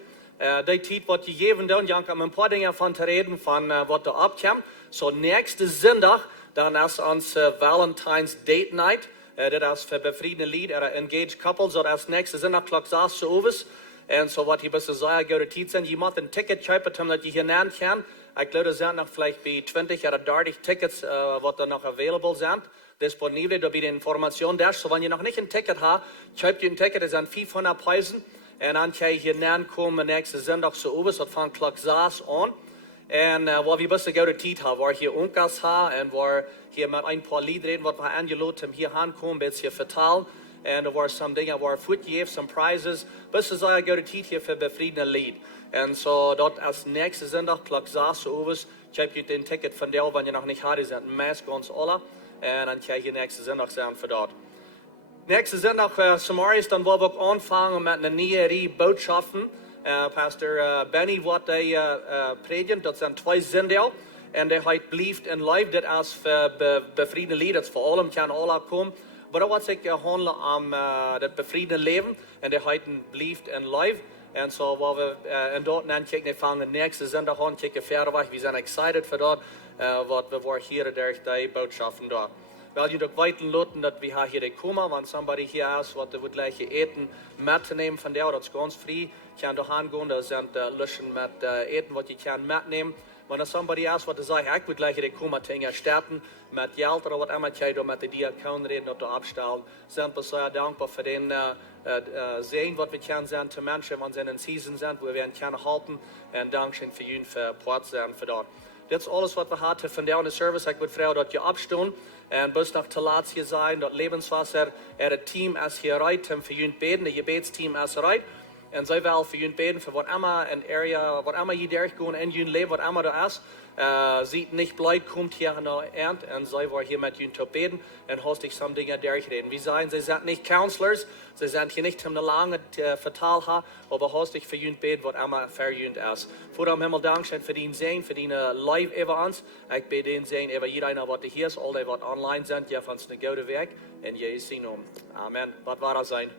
Die tijd wat je geven doen, Jan kan een paar dingen van te reden van wat er opkomt. Zo nächste zondag, dan is onze Valentine's Date Night. Dat is voor bevriende lied, engaged couple. Zo dat is nächste zondag klok 6 uur. En zo wat je best zeggen, goede tijd zijn. Je moet een ticket kopen, omdat je hier nemen kan. Ich glaube, er sind noch vielleicht bei 20 oder 30 Tickets, was da noch available sind. Disponibel, da bei den Informationen da. So, wenn ihr noch nicht ein Ticket habt, kauft ihr ein Ticket, das sind 500 Preisen. Und dann kann ich hier näher kommen, nächsten Sonntag so oben, das fängt Klock 6 an. Und waar we best gute Tijd hebben, waar hier onkels hebben en waar hier met een paar liederen wat we aangeloot hem hier aankomen, beetje hier vertalen. En er waren some dingen waar voet geeft, some prizes. Best is een gute tijd hier voor bevrijdende lied. En zo dat als nächste zondag klok 6 uur, heb je den Ticket van jou, wanneer je nog niet had, is het meest ganz alle. En dan krijg je nächste zondag zijn voor dat. Nächste zondag, Samaris, dan willen we ook aanvangen met een nieuwe boodschappen. Pastor Benny wat hij predigen, dat zijn 2 zendel. En hij heeft blijft in live, dat als bevrijdende lied, dat voor allem kan alle komen. Maar wat zich handelen om dat bevrijdende leven. En hij heeft blijft in live. En zo waar we in Daut aan kijken, vangen nächste zondag aan, kijken verder weg. We zijn excited voor dat, wat we voor hier door die boodschappen daar. Wel je ook weten laten dat we hier komen, want somebody hier is wat we gleich eten metnemen van jou, dat is ganz vrij. Je kan toch gaan, daar zijn lussen met eten wat je kan metnemen. Maar als somebody is wat zegt, ik wil gleich komen tegen starten met geld of wat immer, je door met de diakon reden dat de afstellen. Zijn we zeer dankbaar voor den zijn wat we kunnen zijn te mensen, want ze in een season zijn, waar we kunnen helpen. En dankzij voor jullie voor plaats zijn voor dat. Dit is alles wat we hadden van de service. Ik wil vragen dat je opstaan en bis nog te laat zijn. Dat levenswasser het team is hier rijdt. En voor jullie beden, het gebedsteam is rijdt. En zij wel voor jullie beden voor wat immer een area, wat immer je durchgaan in jullie leven, wat immer er is. Ziet niet blij, komt hier naar eind. En zij worden hier met jullie te beden. En host ik some dingen durchreden. Wie zijn, ze zijn niet counselors. Ze zijn hier niet om de lange vertaal ha. Aber host ik voor jullie beden, wat immer voor jullie is. Voor hem helemaal dankzij voor die zijn, voor die live over ons. Ik bid den zijn over iedereen wat hier is. Al die wat online zijn. Je van zijn goede werk. En je zien om. Amen. Wat waar er zijn.